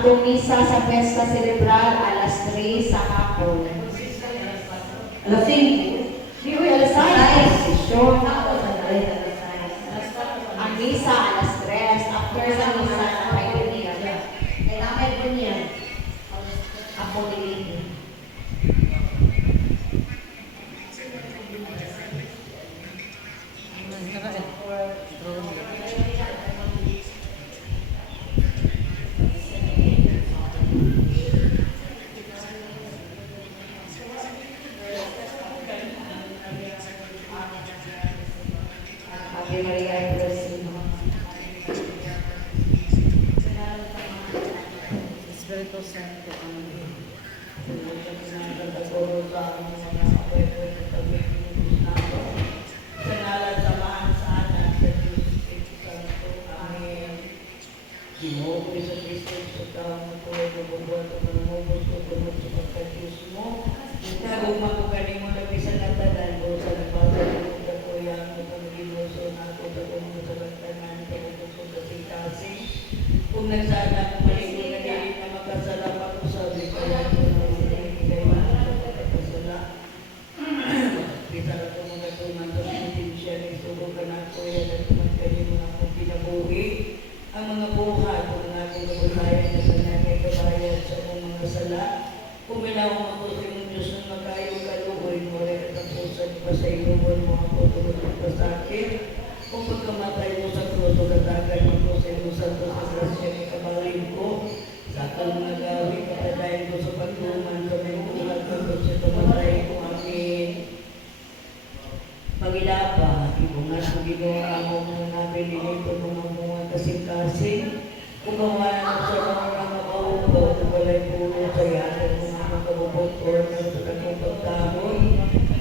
Akdong misa sa Pesta Cerebral alas 3 sa hapon. Alas 5. Di ko alas 6. Sesyon. Alas Ang misa alas 3. After sa misa sa Paidelia. Kailangan po niya. Ako nilito. Ave Maria, Purísima. Espiritu Santo. Kung nagsana ko maligo na dili na magkasalamat ko sabi ko yan ko na hindi magkasala. Kita na ko mga tuman sa sintensya ni sugo ka na ko yan at naman kayo mga kong pinabuhi. Ang mga buhat kung natin kabuhayan na sa natin kabayan sa mga sala. Kung minawang ako sa inyong Diyos na magkayong kaluhoy mo rin at ang pusan pa sa inuwan mo ako tulad pa sa akin. Kung pagkamatay mo sa krus o katagay mo ko sa iyong santo sa grasya ni kabalin ko, sa akong nagawin kapadayin ko sa pagluman sa may ulat ko sa tumatay ko. Amin. Pangilapa, ibungas mo ginawa mo mga nabili nito mga mga kasing-kasing. Kung gawanan sa mga maupo, kung walay puno sa yanan mo mga kabubot o sa kanyang pagkahon.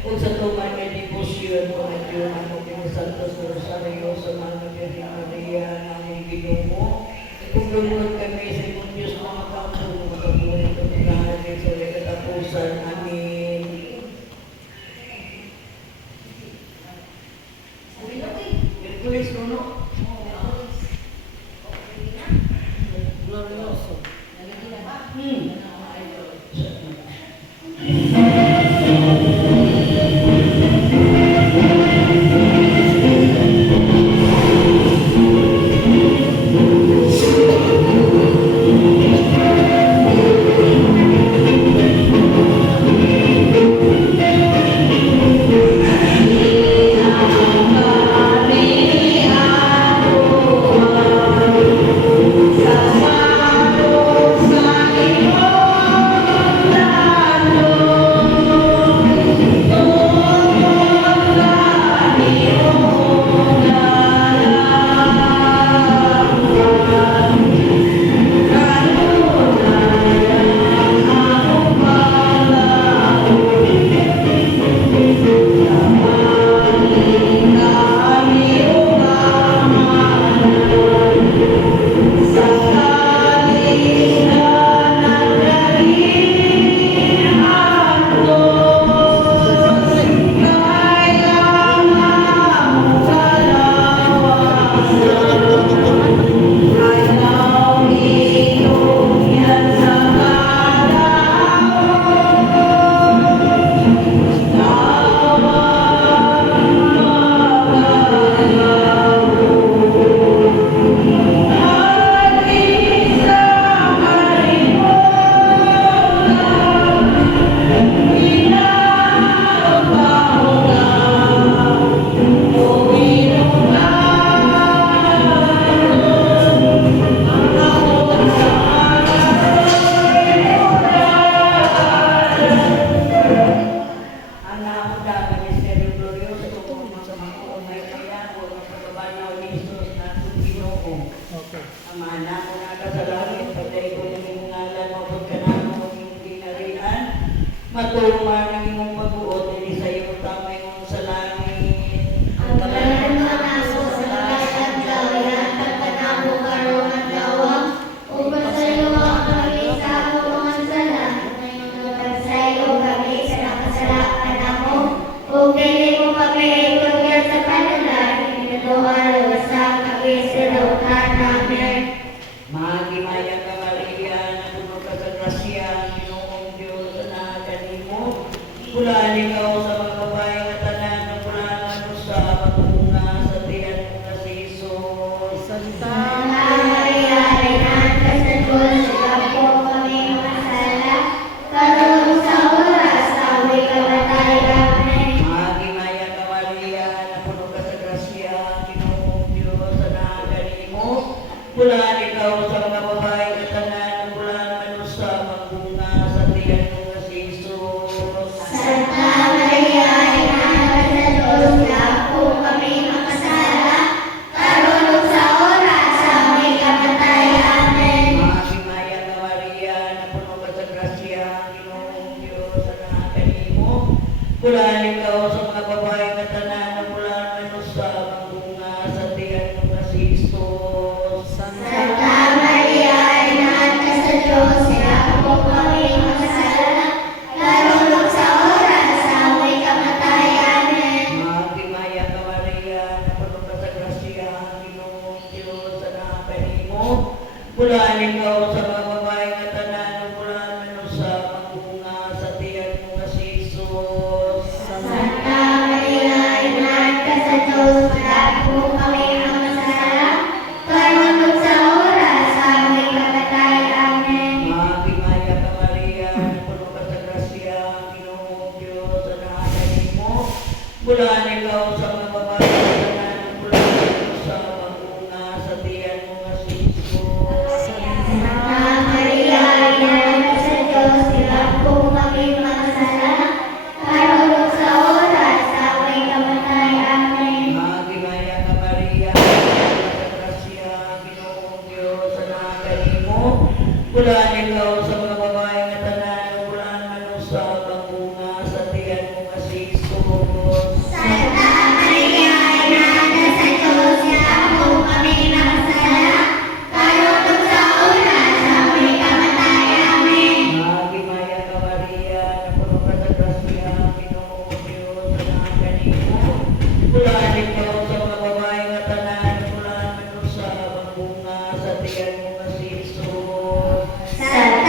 Kung sa tuman may debosyon mo at yun ang Santos Rosario sa mga Virgen Maria na aming Ginoo. Kung lumulog kami sa ibang Diyos mga kampo, makabuhay ito ng lahat sa katapusan. Amin. Merkulis ko, no? Glorioso. Matuwa ng imong pag-uot, hindi sa iyo tama imong sa langit. Ang pangalan mo na sa lahat at kawayan at panamo karoon at lawang, upang sa iyo ang kami sa mga sala, upang sa iyo kami sa nakasalakan mo, kung dili mo kami itugyan sa panalangin, natuhalo sa kami sa lautan namin. Mahagimaya ka Maria, Bulan ikaw sa mga babae at tanan, bulan manus sa magbunga sa tiyan mo nga si Jesus. Santa Maria, Ina sa Diyos, lapo kami makasala, karon ug sa oras sa aming kamatayan. Amen. Ave Maria nga Maria, napuno ka sa grasya, ang Ginoong Diyos sa nakakanimo. Bulan ikaw sa mga babae at tanan, bulan manus sa magbunga sa tiyan mo nga si Jesus. Santa Maria, Ina sa Diyos, lapo kami makasala, karon ug sa oras sa aming kamatayan. Amen. Ave Maria nga Maria, napuno ka sa grasya, ang Ginoong Diyos sa nakakanimo. Bulan ikaw sa mga babae at tanan, bulan manus sa magbunga sa tiyan mo nga si Jesus. Santa Maria, Ina sa Diyos, lapo kami makasala, karon ug sa oras sa aming kamatayan. Amen. Ave Maria nga Maria, napuno ka sa grasya, ang Ginoong Diyos sa nakakanimo. Bulan ikaw sa mga babae at tanan, bulan manus sa magbunga sa tiyan mo nga si Jesus. Santa Maria, Ina sa Diyos, lapo kami makasala, karon ug sa oras sa aming kamatayan. Amen. Ave Maria nga Maria, napuno ka sa grasya, ang Ginoong Diyos sa nakakanimo. Bulan ikaw sa mga babae at tanan, bulan manus sa magbunga sa tiyan mo nga si Jesus. Santa Maria, Ina sa Diyos, lapo kami makasala, karon ug sa oras sa aming kamatayan. Amen. Ave Maria nga Maria, napuno ka sa grasya, ang Ginoong Diyos sa nakakanimo. Bulan ikaw sa mga babae at tanan, bulan manus sa magbunga sa tiyan mo nga si Jesus. Santa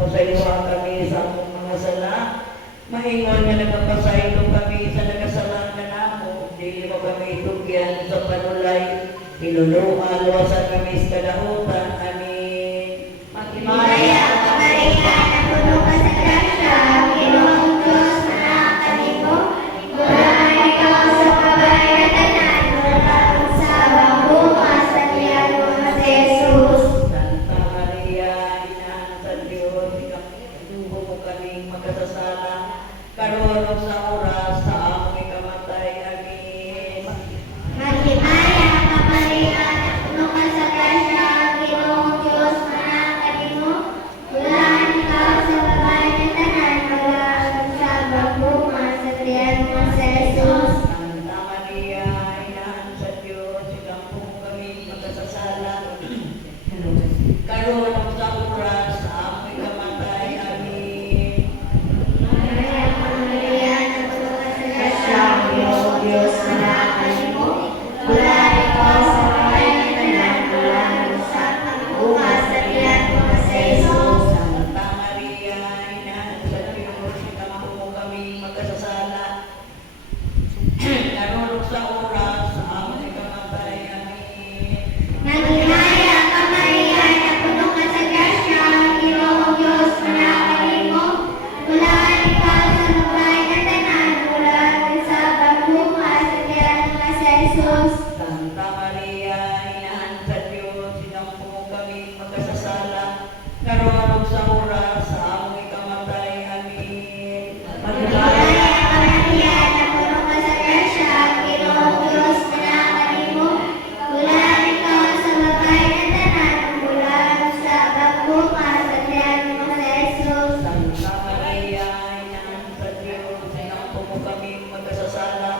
mapasayloa kami sa among mga sala. Maingon nga nagapasaylo kami sa nagasalangan namo, dili mo kami itugyan sa panulay, pinuluan, luwasan kami sa kadahutan. Amin. Maghimaya ka Maria, napuno ka sa grasya, ang Ginoong Diyos manakakanimo. Mulahan ikaw sa babae na tanan, mulahan sa banguma sa tiyan mo nga si Jesus. Santa Maria, Ina sa Diyos, ikaw mo kaming magkasasala, karon ug sa oras sa among ikamatay. Amin. Maghimaya ka Maria, napuno ka sa grasya, ang Ginoong Diyos manakakanimo. Mulahan ikaw sa babae na tanan, mulahan sa banguma sa tiyan mo nga si Jesus. Santa Maria, Ina sa Diyos, ikaw mo kaming magkasasala, karon ug sa oras sa among ikamatay. Amin. Maria ka Maria, napuno ka sa grasya, ang Ginoong Diyos manakakanimo. Mulahan ikaw sa babae na tanan, mulahan sa banguma sa tiyan mo nga si Jesus. Santa Maria, Ina sa Diyos, ikaw mo kaming magkasasala, karon ug sa oras sa among ikamatay. Amin. Maghimaya ka Maria, napuno ka sa grasya, ang Ginoong Diyos manakakanimo. Mulahan ikaw sa babae na tanan, mulahan sa banguma sa tiyan mo nga si Jesus. Santa Maria, Ina sa Diyos, ikaw mo kaming magkasasala, karon ug sa oras sa among ikamatay. Amin. Maghimaya ka Maria, napuno ka sa grasya, ang Ginoong Diyos manakakanimo. Mulahan ikaw sa babae na tanan, mulahan sa banguma sa tiyan mo nga si Jesus. Santa Maria, Ina sa Diyos, ikaw mo kaming magkasasala,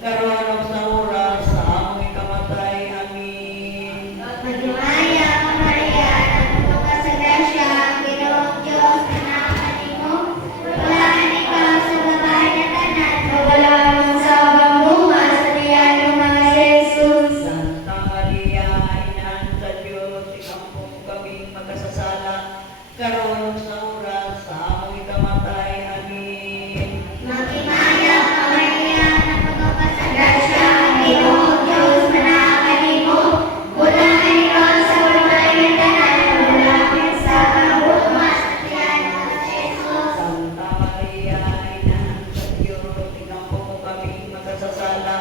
karon ug sa oras sa among ikamatay. Amin. Maghimaya ka Maria, napuno ka sa grasya, ang Ginoong Diyos manakakanimo. Mulahan ikaw sa babae na tanan, mulahan sa banguma sa tiyan mo nga si Jesus. Santa Maria, Ina sa Diyos, ikaw mo kaming magkasasala, karon ug sa oras sa among ikamatay. Amin. Maghimaya ka Maria, napuno ka sa grasya, ang Ginoong Diyos manakakanimo. Mulahan ikaw sa babae na tanan, mulahan sa banguma sa tiyan mo nga si Jesus. Santa Maria, Ina sa Diyos, ikaw mo kaming magkasasala,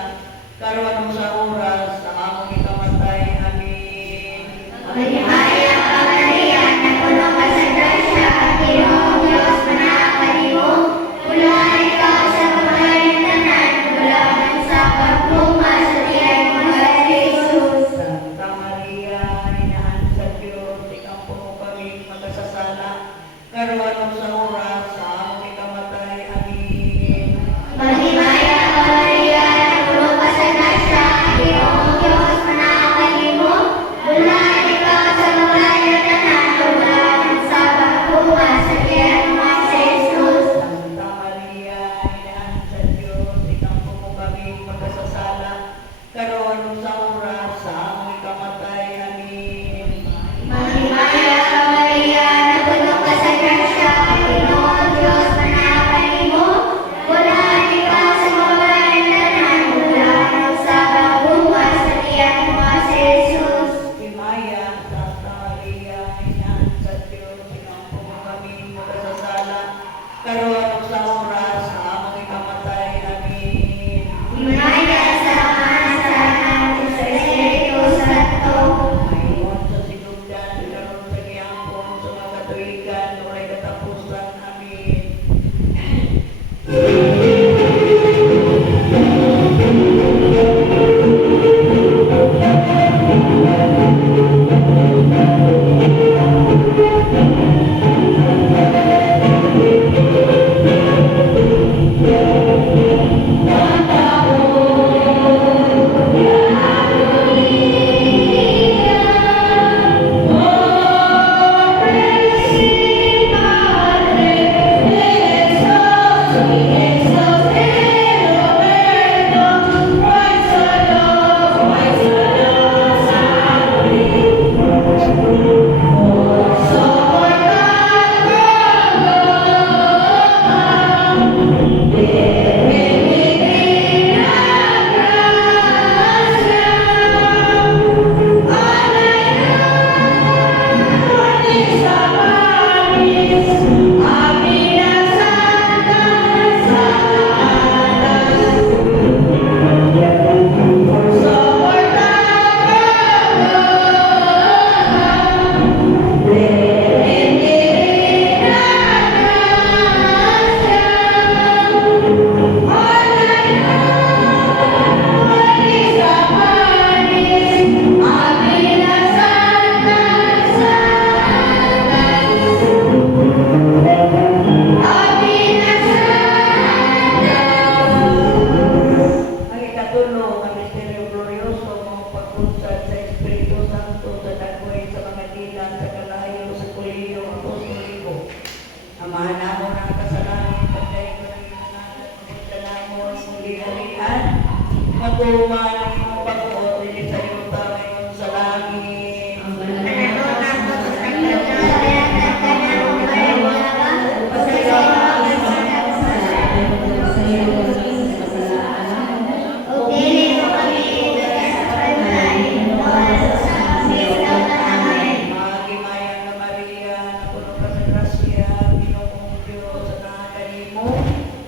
karon ug sa oras sa among ikamatay. Amin. Maghimaya ka Maria, napuno ka sa grasya, Manamo ng kasalanan, pagkay ko rin na pagkalamon, muli halian, magumang mo pag-uot, hindi sa iyong ngayon sa langit. Magimayang na Maria, napuno ka sa grasya, Ginoong Diyos, sa kanimo. Pulaan ikaw sa mga babae na tanan, pulaan ang sa pagbunga sa tiyan mo, Jesus. Magimayang ka Maria, napuno ka sa grasya, Ginoong Diyos, sa kanimo.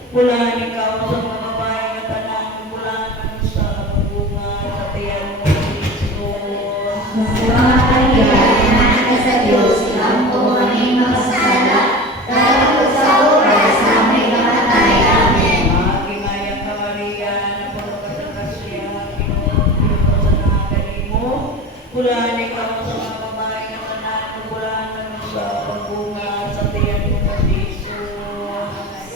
Pulaan ikaw sa mga babae na tanan, pulaan ang sa pagbunga sa tiyan mo, Jesus. Santa Maria, Anak sa Diyos, yan po kaming masasala, ngayon sa oras na aming kamatay. Amen. Magimayang ka Maria, napuno ka sa grasya, Ginoong Diyos, sa kanimo. Pulaan ikaw sa mga babae na tanan, pulaan ang sa pagbunga sa tiyan mo, Jesus.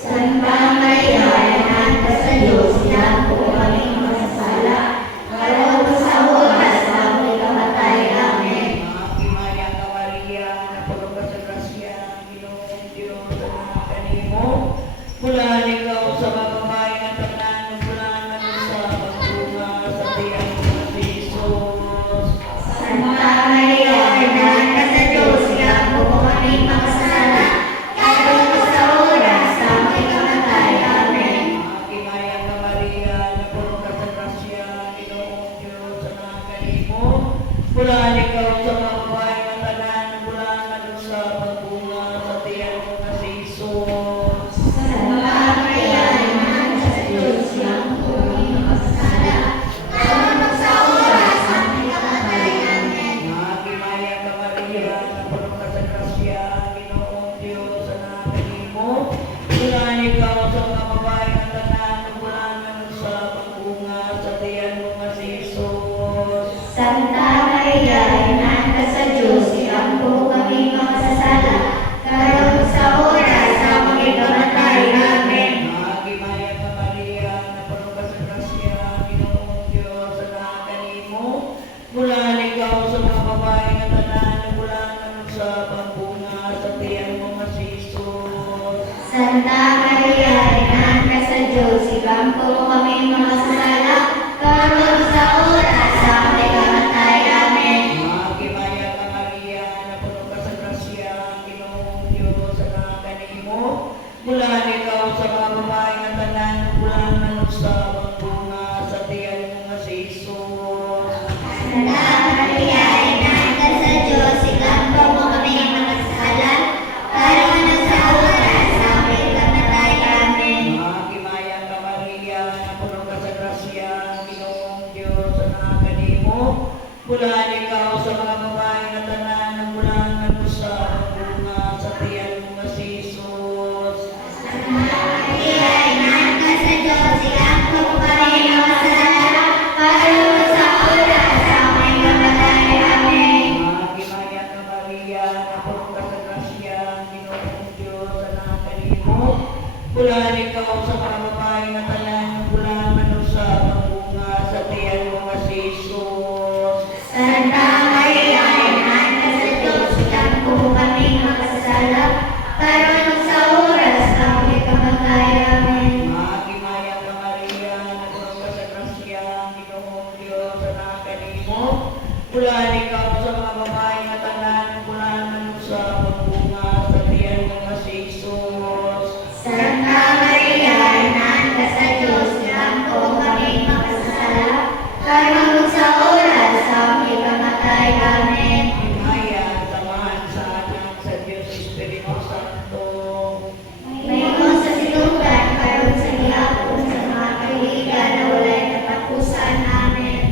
Santa Maria, Anak sa Diyos, yan po kaming masasala, ngayon sa oras na aming kamatay. Amen. Magimayang ka Maria, napuno ka sa grasya, Ginoong Diyos, sa kanimo. Pulaan ikaw sa mga babae na tanan, pulaan ang sa pagbunga sa tiyan mo, Jesus. Santa Maria, Anak sa Diyos, yan po kaming masasala, ngayon sa oras na aming kamatay. Amen. Magimayang ka Maria, napuno ka sa grasya, Ginoong Diyos, sa kanimo. Pulaan ikaw sa mga babae na tanan, pulaan ang sa pagbunga sa tiyan mo, Jesus. Santa Maria, Anak sa Diyos, yan po kaming masasala, ngayon sa oras na aming kamatay. Amen. Magimayang ka Maria, napuno ka sa grasya, Ginoong Diyos, sa kanimo. Pulaan ikaw sa mga babae na tanan, pulaan ang sa pagbunga sa tiyan mo, Jesus. Santa Maria, Anak sa Diyos, yan po kaming masasala, ngayon sa oras na aming kamatay. Amen. Magimayang ka Maria, napuno ka sa grasya, Ginoong Diyos, sa kanimo. Pulaan ikaw sa mga babae na tanan, pulaan ang sa pagbunga sa tiyan mo, Jesus. Santa Maria, Anak sa Diyos, yan po kaming masasala, ngayon sa oras na aming kamatay. Amen. Magimayang ka Maria, napuno ka sa grasya, Ginoong Diyos, sa kanimo. Pulaan ikaw sa mga babae na tanan, pulaan ang sa pagbunga sa tiyan mo, Jesus. Maria, Anak sa Diyos, yan po kaming masasala, ngayon sa oras na aming kamatay. Amen. Magimayang ka Maria, napuno ka sa grasya, Ginoong Diyos, sa kanimo. Pulaan ikaw sa mga babae na tanan, pulaan ang sa pagbunga sa tiyan mo, Jesus. Santa Maria, Anak sa Diyos, yan po kaming masasala, ngayon sa oras na aming kamatay. Amen. Magimayang ka Maria, napuno ka sa grasya, Ginoong Diyos, sa kanimo. Pulaan ikaw sa mga babae na tanan, pulaan ang sa pagbunga sa tiyan mo, Jesus. Santa Maria, Anak sa Diyos, yan po kaming masasala, ngayon sa oras na aming kamatay. Amen. Himaya, samahan sa anak sa Diyos Espiritu Santo. Ngayon sa sinugdan, karon sa gihapon, sa mga kaibigan na walay katapusan. Amen.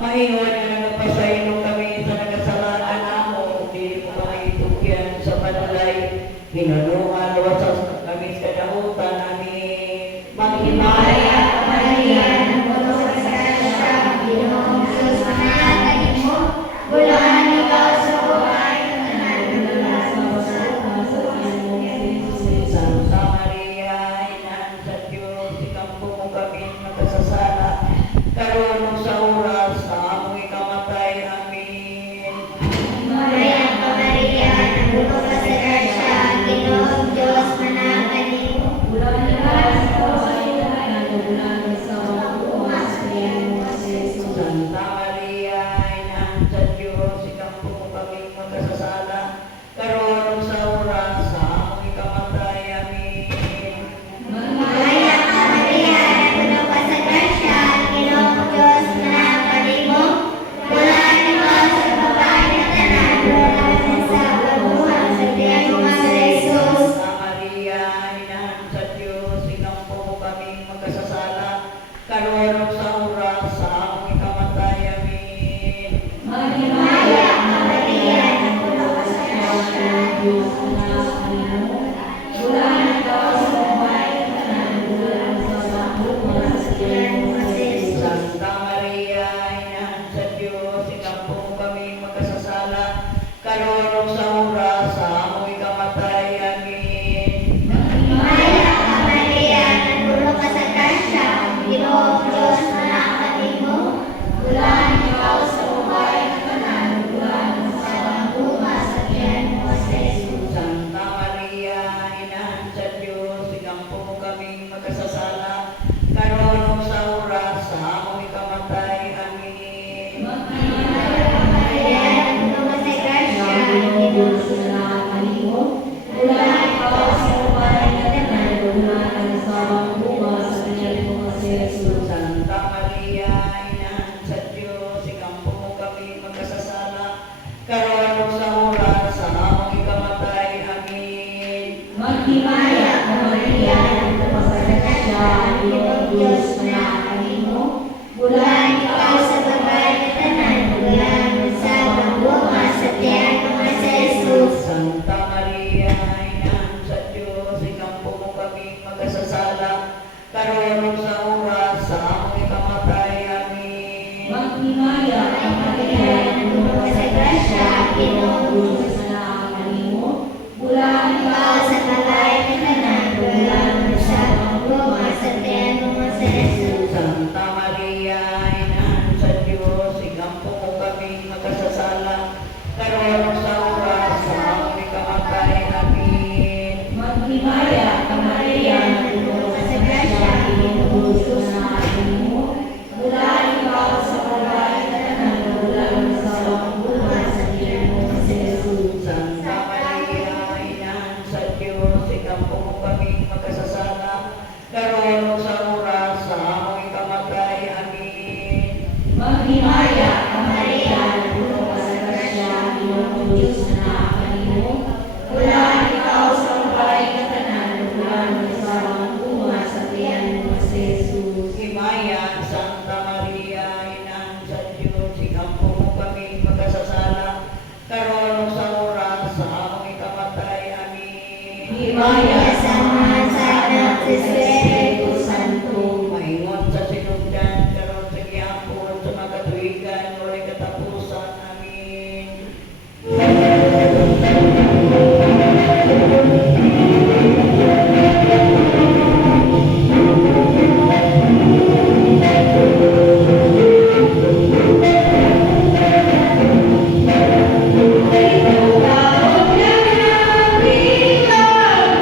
Maingon na nagpasaylo kami sa nagkasalanan namo, di mo kami itugyan sa panalay. Hinulungan wasas kami sa kadahutan namin. Maghimaya ka Maria, napuno ka sa grasya, Ginoong Diyos manalangin mo. Bulahan ikaw sa buhay, tanan mula sa Santa Maria, Ina sa Diyos, ikampo mo kami makasasala. Karon sa oras sa amoy kamatay. Amin. Maria ka Maria, napuno ka sa grasya, Ginoong Diyos manalangin mo. Bulahan ikaw sa buhay, tanan mula sa Santa Maria, Ina sa Diyos, ikampo mo kami makasasala. Karon sa oras sa amoy kamatay. Amin. Maria ka Maria, napuno ka sa grasya, Ginoong Diyos manalangin mo. Bulahan ikaw sa babae na tanan, mula sa pagbuhat sa tiyan mo nga sa Jesus. Santa Maria, Ina sa Diyos, ikampo mo kami magkasasala. Karon sa oras sa amoy kamatay. Amin. Maria ka Maria, napuno ka sa grasya, Diyos manalangin mo. Bulahan ikaw sa babae na tanan, mula sa pagbuhat sa tiyan mo nga sa Jesus. Santa Maria, Ina sa Diyos, ikampo mo kami magkasasala. Karon sa oras sa amoy kamatay. Amin. Maria ka Maria, napuno ka sa grasya, Ginoong Diyos manalangin mo. Bulahan ikaw sa babae na tanan, mula sa pagbuhat sa tiyan mo nga sa Jesus. Santa Maria, Ina sa Diyos, ikampo mo kami magkasasala. Karon sa oras sa amoy kamatay. Amin. Maria ka Maria, napuno ka sa grasya, Ginoong Diyos manalangin mo. Bulahan ikaw sa babae na tanan, mula sa pagbuhat sa tiyan mo nga sa Jesus. Santa Maria, Ina sa Diyos, ikampo mo kami magkasasala. Karon sa oras sa amoy kamatay. Amin. Maghimaya ka Maria, napuno ka sa grasya, Ginoong Diyos manalangin mo. Bulahan ikaw sa babae na tanan, mula sa pagbuhat sa tiyan mo nga sa Jesus. Santa Maria, Ina sa Diyos, ikampo mo kami magkasasala. Karon sa oras sa amoy kamatay. Amin. Maghimaya ka Maria, napuno ka sa grasya, Ginoong Diyos manalangin mo. Bulahan ikaw sa babae na tanan, mula sa pagbuhat sa tiyan mo nga sa Jesus. Santa Maria, Ina sa Diyos, ikampo mo kami magkasasala. Karon sa oras sa amoy kamatay. Amin. Maghimaya ka Maria, napuno ka sa grasya, Ginoong Diyos manalangin mo. Bulahan ikaw sa babae na tanan, mula sa pagbuhat sa tiyan mo nga sa Jesus. Santa Maria, Ina sa Diyos, ikampo mo kami magkasasala. Karon sa oras sa amoy kamatay. Amin. Maghimaya ka Maria, napuno ka sa grasya, Ginoong Diyos manalangin mo. Bulahan ikaw sa babae na tanan, mula sa pagbuhat sa tiyan mo nga sa Jesus. Himaya, Santa Maria, Ina sa Diyos, ikampo mo kami magkasasala. Karon sa oras sa amoy kamatay. Amin. Himaya sa mga sanak sa Espiritu Santo. Maingon sa sinugdan, karon sa gihapon, sa mga katuigan, walay katapusan. Amin. Ikaw ang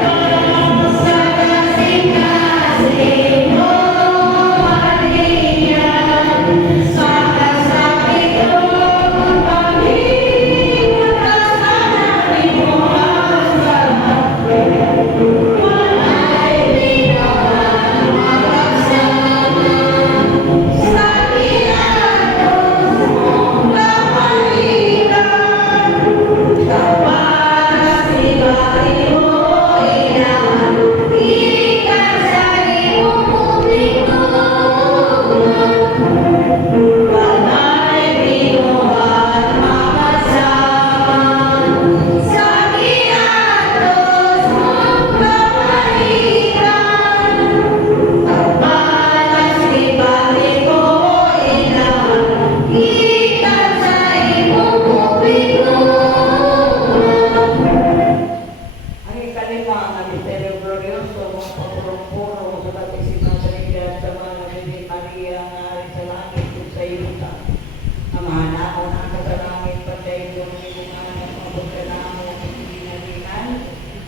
Manako ng kasalangit patay ko ng imungan at mapagkalamo ng pinalihan.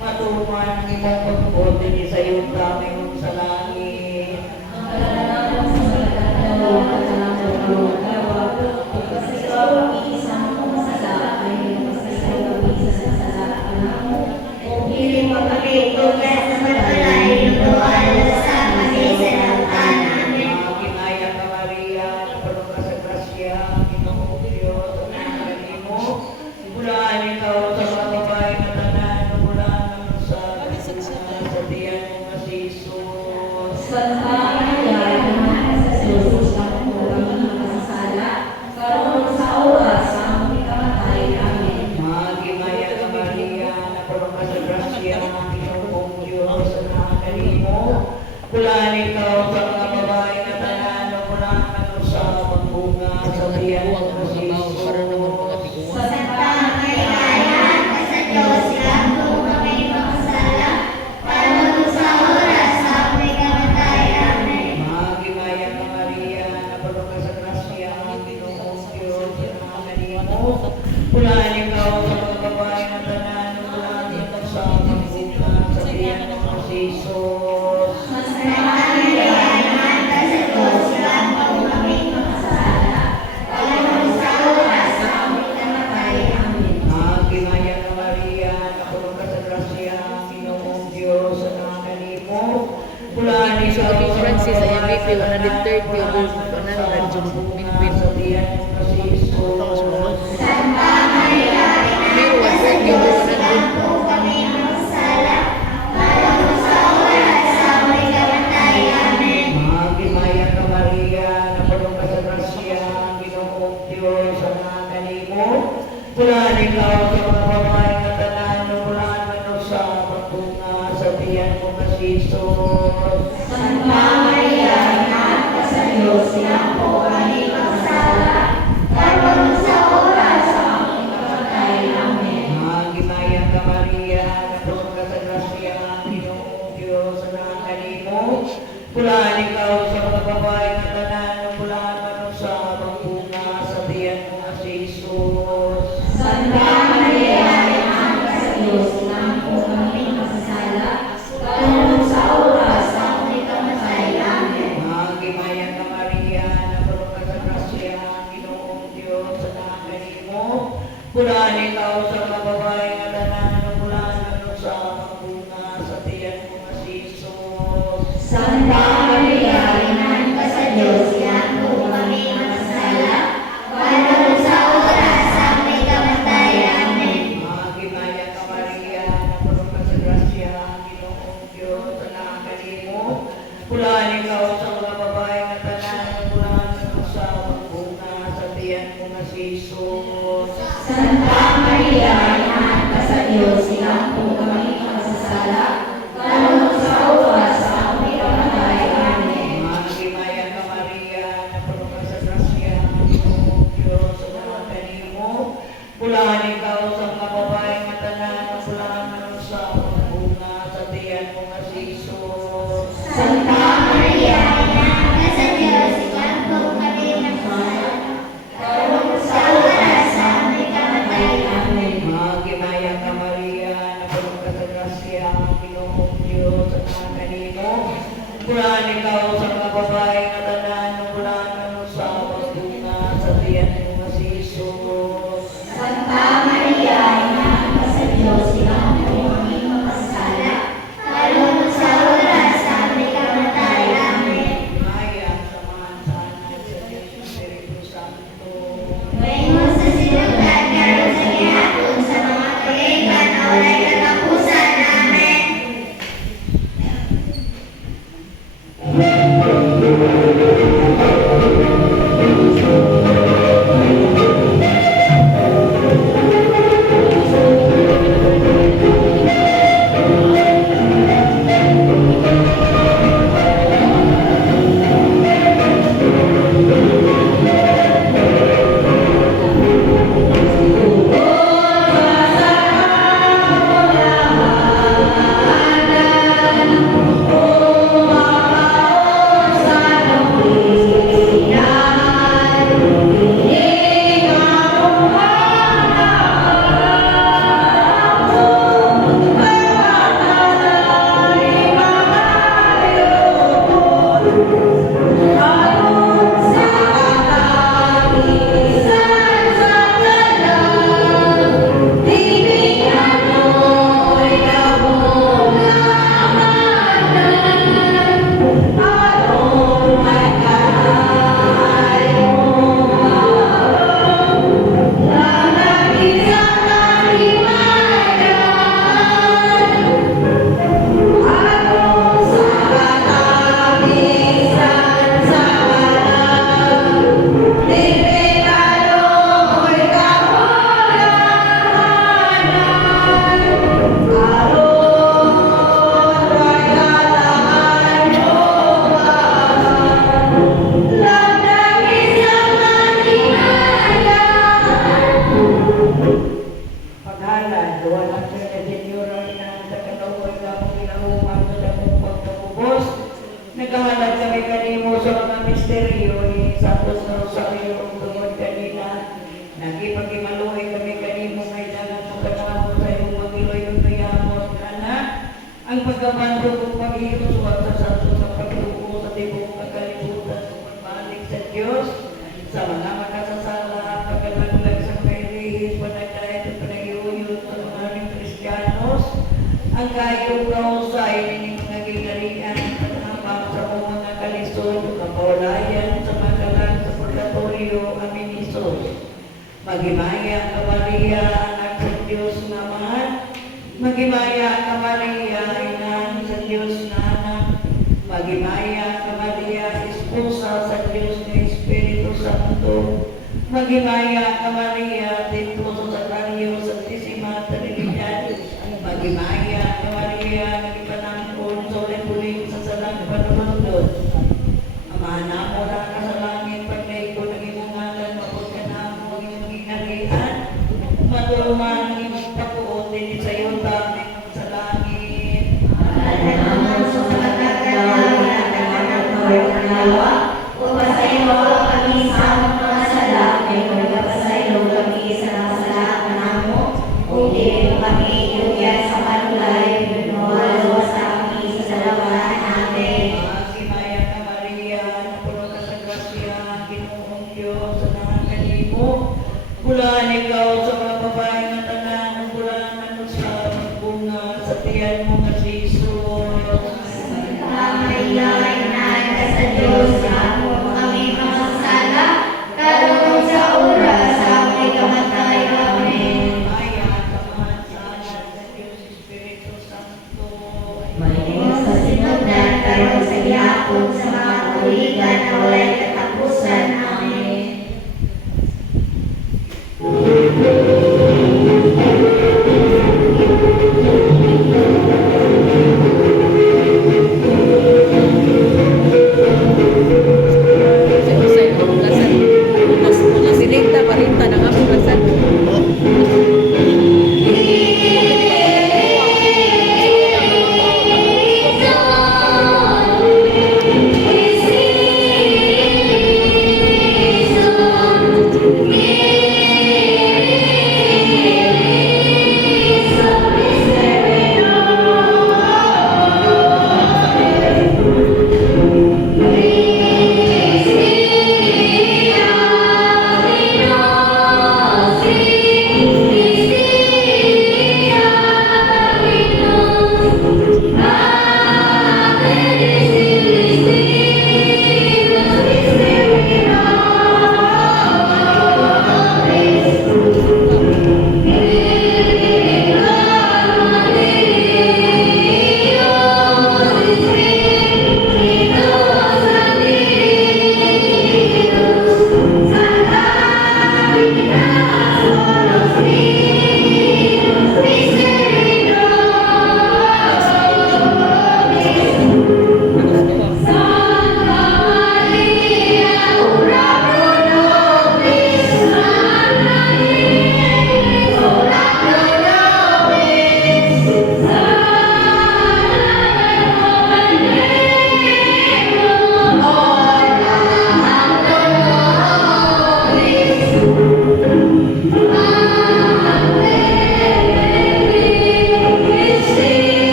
Maturuan ng imong pagbuti ni sa iyong daming sa langit. Piling mo kami tugas sa matulay, lutuan sa kami sa langtan namin. Kinaya ka Maria, napulong ka sa grasya, Ginoong Diyos, ang kanimo. Bulaan ikaw sa mga babae na tanan, bulaan naman sa tiyan mo nga si Jesus. Santa Maria, Ina sa Diyos, ang kami makasala, karon sa oras sa aming kamatay. Amen. Kinaya ka Maria, napulong ka sa grasya, Ginoong Diyos, ang kanimo. Bulaan ikaw sa mga babae na tanan, bulaan naman sa pagbunga sa tiyan mo nga si Jesus. Santa Maria, Anak ka sa Diyos, ilang po kami makasala, karon sa oras sa aming kamatay. Amen. Magimaya ka Maria, napulong ka sa grasya, Ginoong Diyos, ang kanimo. Bulaan ikaw sa mga babae na tanan, bulaan ikaw sa pagbunga sa tiyan mo nga si Jesus. Santa Maria, Anak ka sa Diyos, ilang po kami makasala, karon sa oras sa aming kamatay. Amen. Magimaya ka Maria, napulong ka sa grasya, Ginoong Diyos, ang kanimo. Bulaan ikaw sa mga Francis, ay babae MVP, na 130, tanan, bulaan ikaw sa pagbunga sa tiyan mo nga si Jesus. Santa Maria, Anak ka sa Diyos, ilang po kami makasala, karon sa oras sa aming kamatay. Amen. Magimaya ka Maria, napulong ka sa grasya, Ginoong Diyos, ang kanimo. Bulaan ikaw sa mga babae na tanan, bulaan man sa pagbunga sa tiyan mo nga si Jesus. Santa Maria, Anak ka sa Diyos, ilang po kami makasala, karon sa oras sa aming kamatay. Amen. Magimaya ka Maria, napulong ka sa grasya, Ginoong Diyos, ang kanimo. Bulaan ikaw sa mga babae na tanan, bulaan man sa pagbunga sa tiyan mo nga si Jesus. Santa Maria, Anak ka sa Diyos, ilang po kami makasala, karon sa oras sa aming kamatay. Amen. Magimaya ka Maria, napulong ka sa grasya, Ginoong Diyos, ang kanimo. Bulaan ikaw sa mga babae na tanan, bulaan man sa pagbunga sa tiyan mo nga si Jesus. Santa Maria, Anak ka sa Diyos, ilang po kami makasala, karon sa oras sa aming kamatay. Amen. Magimaya ka Maria, napulong ka sa grasya, Ginoong Diyos, ang kanimo. Bulaan ikaw sa mga babae na tanan, bulaan man sa pagbunga sa tiyan mo nga si Jesus. Santa Maria, Anak ka sa Diyos, ilang po kami makasala, karon sa oras sa aming kamatay. Amen. Magimaya ka Maria, napulong ka sa grasya, Ginoong Diyos, ang kanimo. Bulaan ikaw sa mga babae na tanan, bulaan man sa pagbunga sa tiyan mo nga si Jesus. Santa Maria, Anak ka sa Diyos, ilang po kami makasala, karon sa oras sa aming kamatay. Amen. Magimaya ka Maria, napulong ka sa grasya, Ginoong Diyos, ang kanimo. Bulaan ikaw sa mga babae na tanan, bulaan man sa pagbunga sa tiyan mo nga si Jesus. Santa Maria, Anak ka sa Diyos, ilang po kami makasala, karon sa oras sa aming kamatay. Amen. Maya, samahan sana sa Diyos Espiritu Santo. Ngayon sa sinugdan, karon sa gihapon, sa mga tuigan na walay katapusan. Amen. Amen. pagmamando kong Panginoon, suwat sa santo sa pagtuko sa tibong kagalibutan sa pagbalik sa Diyos, sa mga makasasala, pagkalaglag sa kairihis, panagdahit at panagiyuyot sa mga ring Kristiyanos, ang kayong sa inining mga gigarian, panapang sa mga kalisod, kapawalayan sa magalang sa purgatorio, amin Isus. Magimaya ka Maria, anak sa Diyos naman. Magimaya ka Maria, ina sa Diyos na anak. Magimaya ka Maria, esposa sa Diyos na Espiritu Santo. Magimaya ka Maria, Templo sa Sagrario, Santisima Trinidad. Magimaya ka Maria, nagipanangkon sa ulit-ulit sa salang panunod. Amana mo na ka sa langit, pagday ko naging ungalan, mapod ka na mo yung ginarian. Matulman ng imong pagkuot, din sa iyo dami sa langit. Naman sa pagkakalawa at pagkakalawa, upasayo kami sa mga sala, ay magpasayo kami sa mga sala namo, hindi kami ilugyan sa panulay, nawalo sa kami sa salawahan namin. Magimaya ka Maria, napuno ka sa grasya, Ginoong Diyos sa nangangalimo. Bulaan ikaw sa mga babae na tanan, bulaan ano sa bunga sa tiyan mo nga si Jesus. Maria, inaay ka sa Diyos, ako kami mga sala, karoon sa oras sa aming kamatay. Amen. Maya ka man sa anak sa Diyos Espiritu Santo. Mayroon sa sinugdan, karoon sa gihapon, sa mga tuligan na walay katapusan. Amen.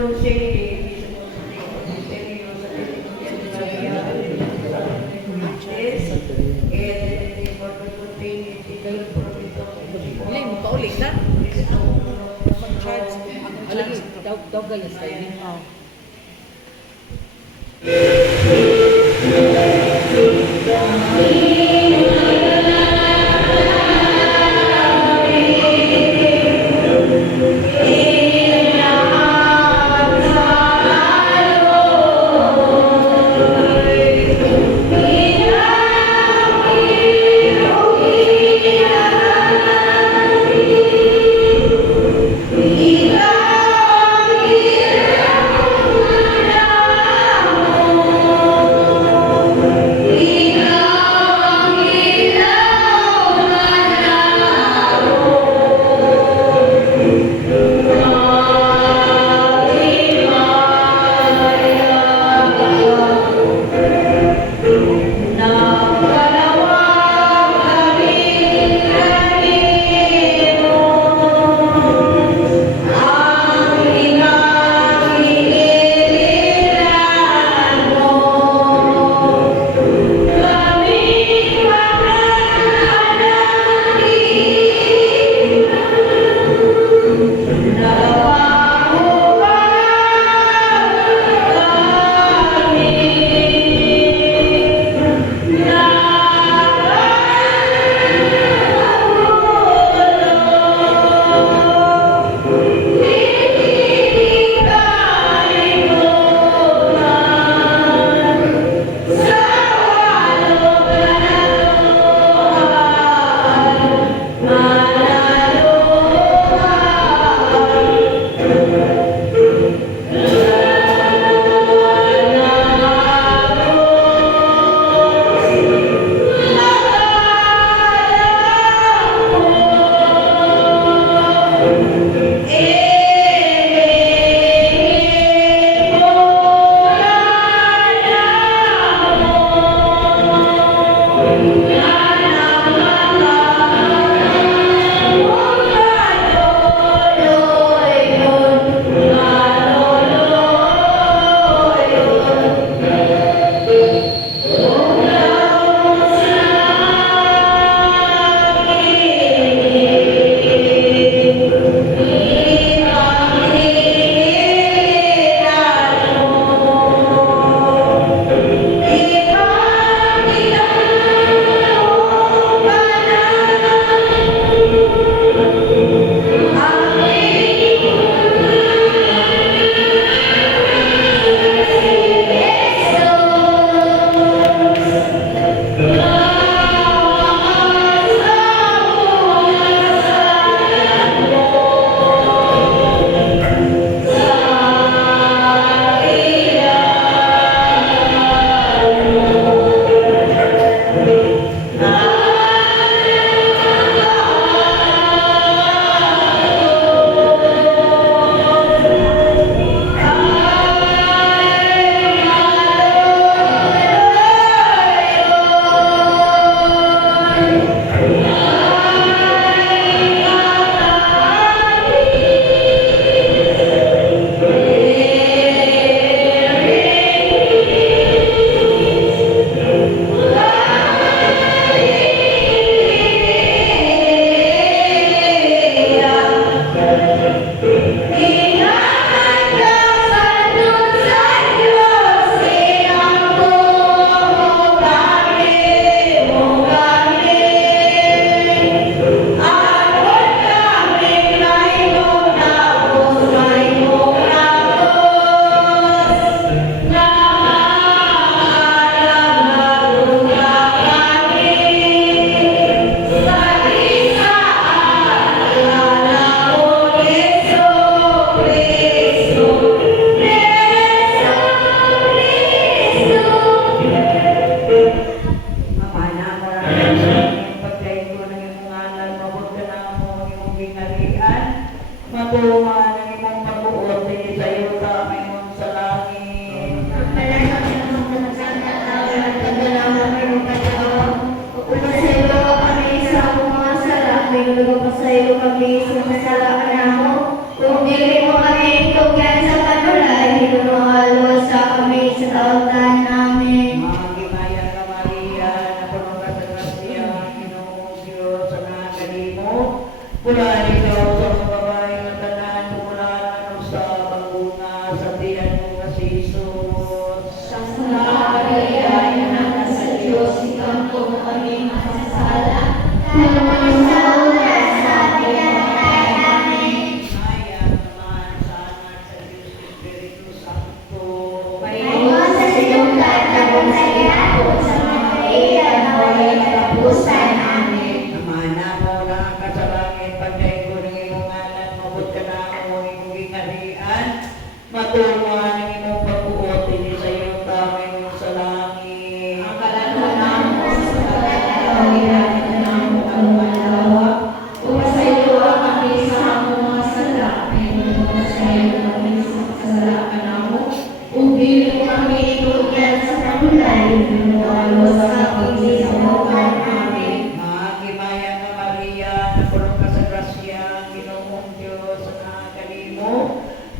Consente, Ministerio sa Pilipinas, and for the contained legal provision. Hindi mo paulit na. Mag-charge. Alagi, daw gayas kayo. Kung dili mo kami tugyan sa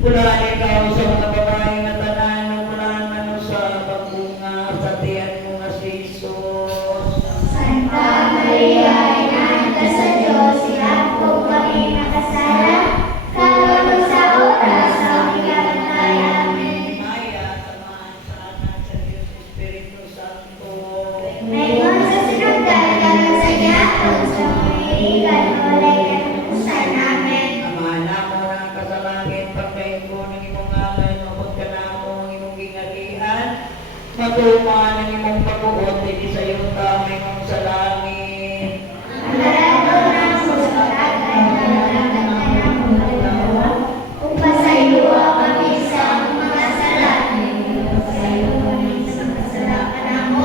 Pulaan ikaw sa mga babae nga tanan, pulaan man sa pagbunga sa tiyan mo nga si Jesus. Santa Maria, Ina sa Diyos, siya po kami nakasala, karon sa oras sa aming kamatayan. Amen. Maya, samahan sa anak sa Diyos Espiritu Santo. Mayroon sa sinugdan, karon sa gihapon, sa mga iligan, walay katapusan. Amen. Amahan mo ng kasalangit, pagkain ko ng imong ngalan, mabot ka na mo ng imong gingalian, matumaan ng imong pagbuot, hindi sa iyo tamay mong sa langit. Ang darado ng susalagan, nalalagan na ng mga lawa, upasayuwa kami sa mga kasalanan, upasayuwa kami sa kasalanan namo,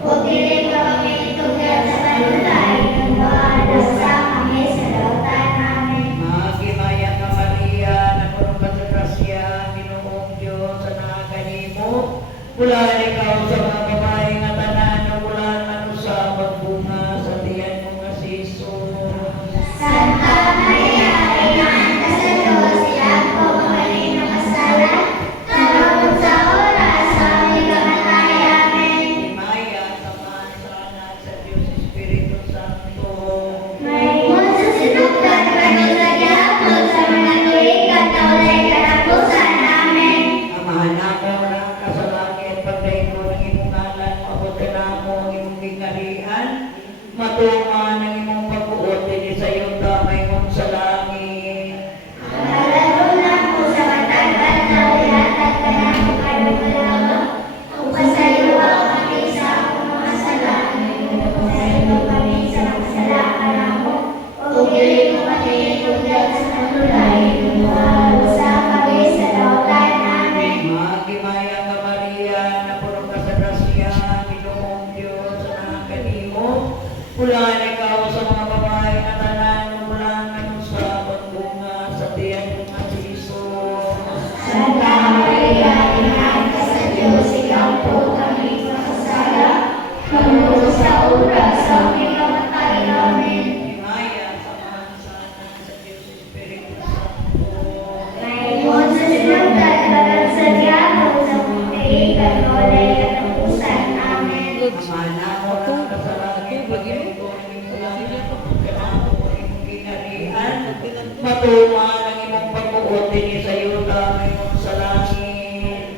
huwag dili kami tugyan sa panulay, ng bahala sa kami sa lautan. Amen. Magimaya ka Maria, napuno ka sa grasya, Ginoong Diyos, sa nakakanimo. Pulaan ikaw sa mga babae nga tanan, pulaan man sa pagbunga sa tiyan mo nga si Jesus. Santa Maria, Ina sa Diyos, siya po kami nakasala, karon sa oras sa aming kamatayan. Amen. Maya, samahan sa anak sa Diyos Espiritu Santo. Mayroon sa sinugdan, karon sa gihapon, sa mga tuigan, na walay katapusan. Amen. Amahan ako ng kasalangit, pagdain ko ng imong ngalan, mabot ka na mo ang imong gingarihan, matumaan ng imong pagbuot, hindi sa iyo damay mong sa langit. Malaro na po sa matagal na uyatan ka na mo karon malawa, upasayuwa kami sa akong mga kasalanan, upasayuwa kami sa kasalanan namo, huwag dili mo kami tugyan sa panulay, mahalo sa kami sa lautan. Amen. Magimaya ka Maria, napuno ka sa grasya, Ginoong Diyos, sa nakakanimo. Pulaan ikaw sa mga babae na tanan, pulaan man sa pagbunga sa tiyan mo nga si Jesus. Santa Maria, Ina sa Diyos, ikaw po kami nakasala, karon sa oras sa aming kamatayan. Amen. Maya, samahan sa anak sa Diyos Espiritu Santo. Mayroon sa sinugdan, karon sa gihapon, sa mga kaibigan, walay katapusan. Amen. Amana mo ng kasalangit, pagkain ko ng imong langit, pagkanamo ko ng imong ginarian, matumaan ang imong pagbuot, hindi sa iyo damay mong sa langit.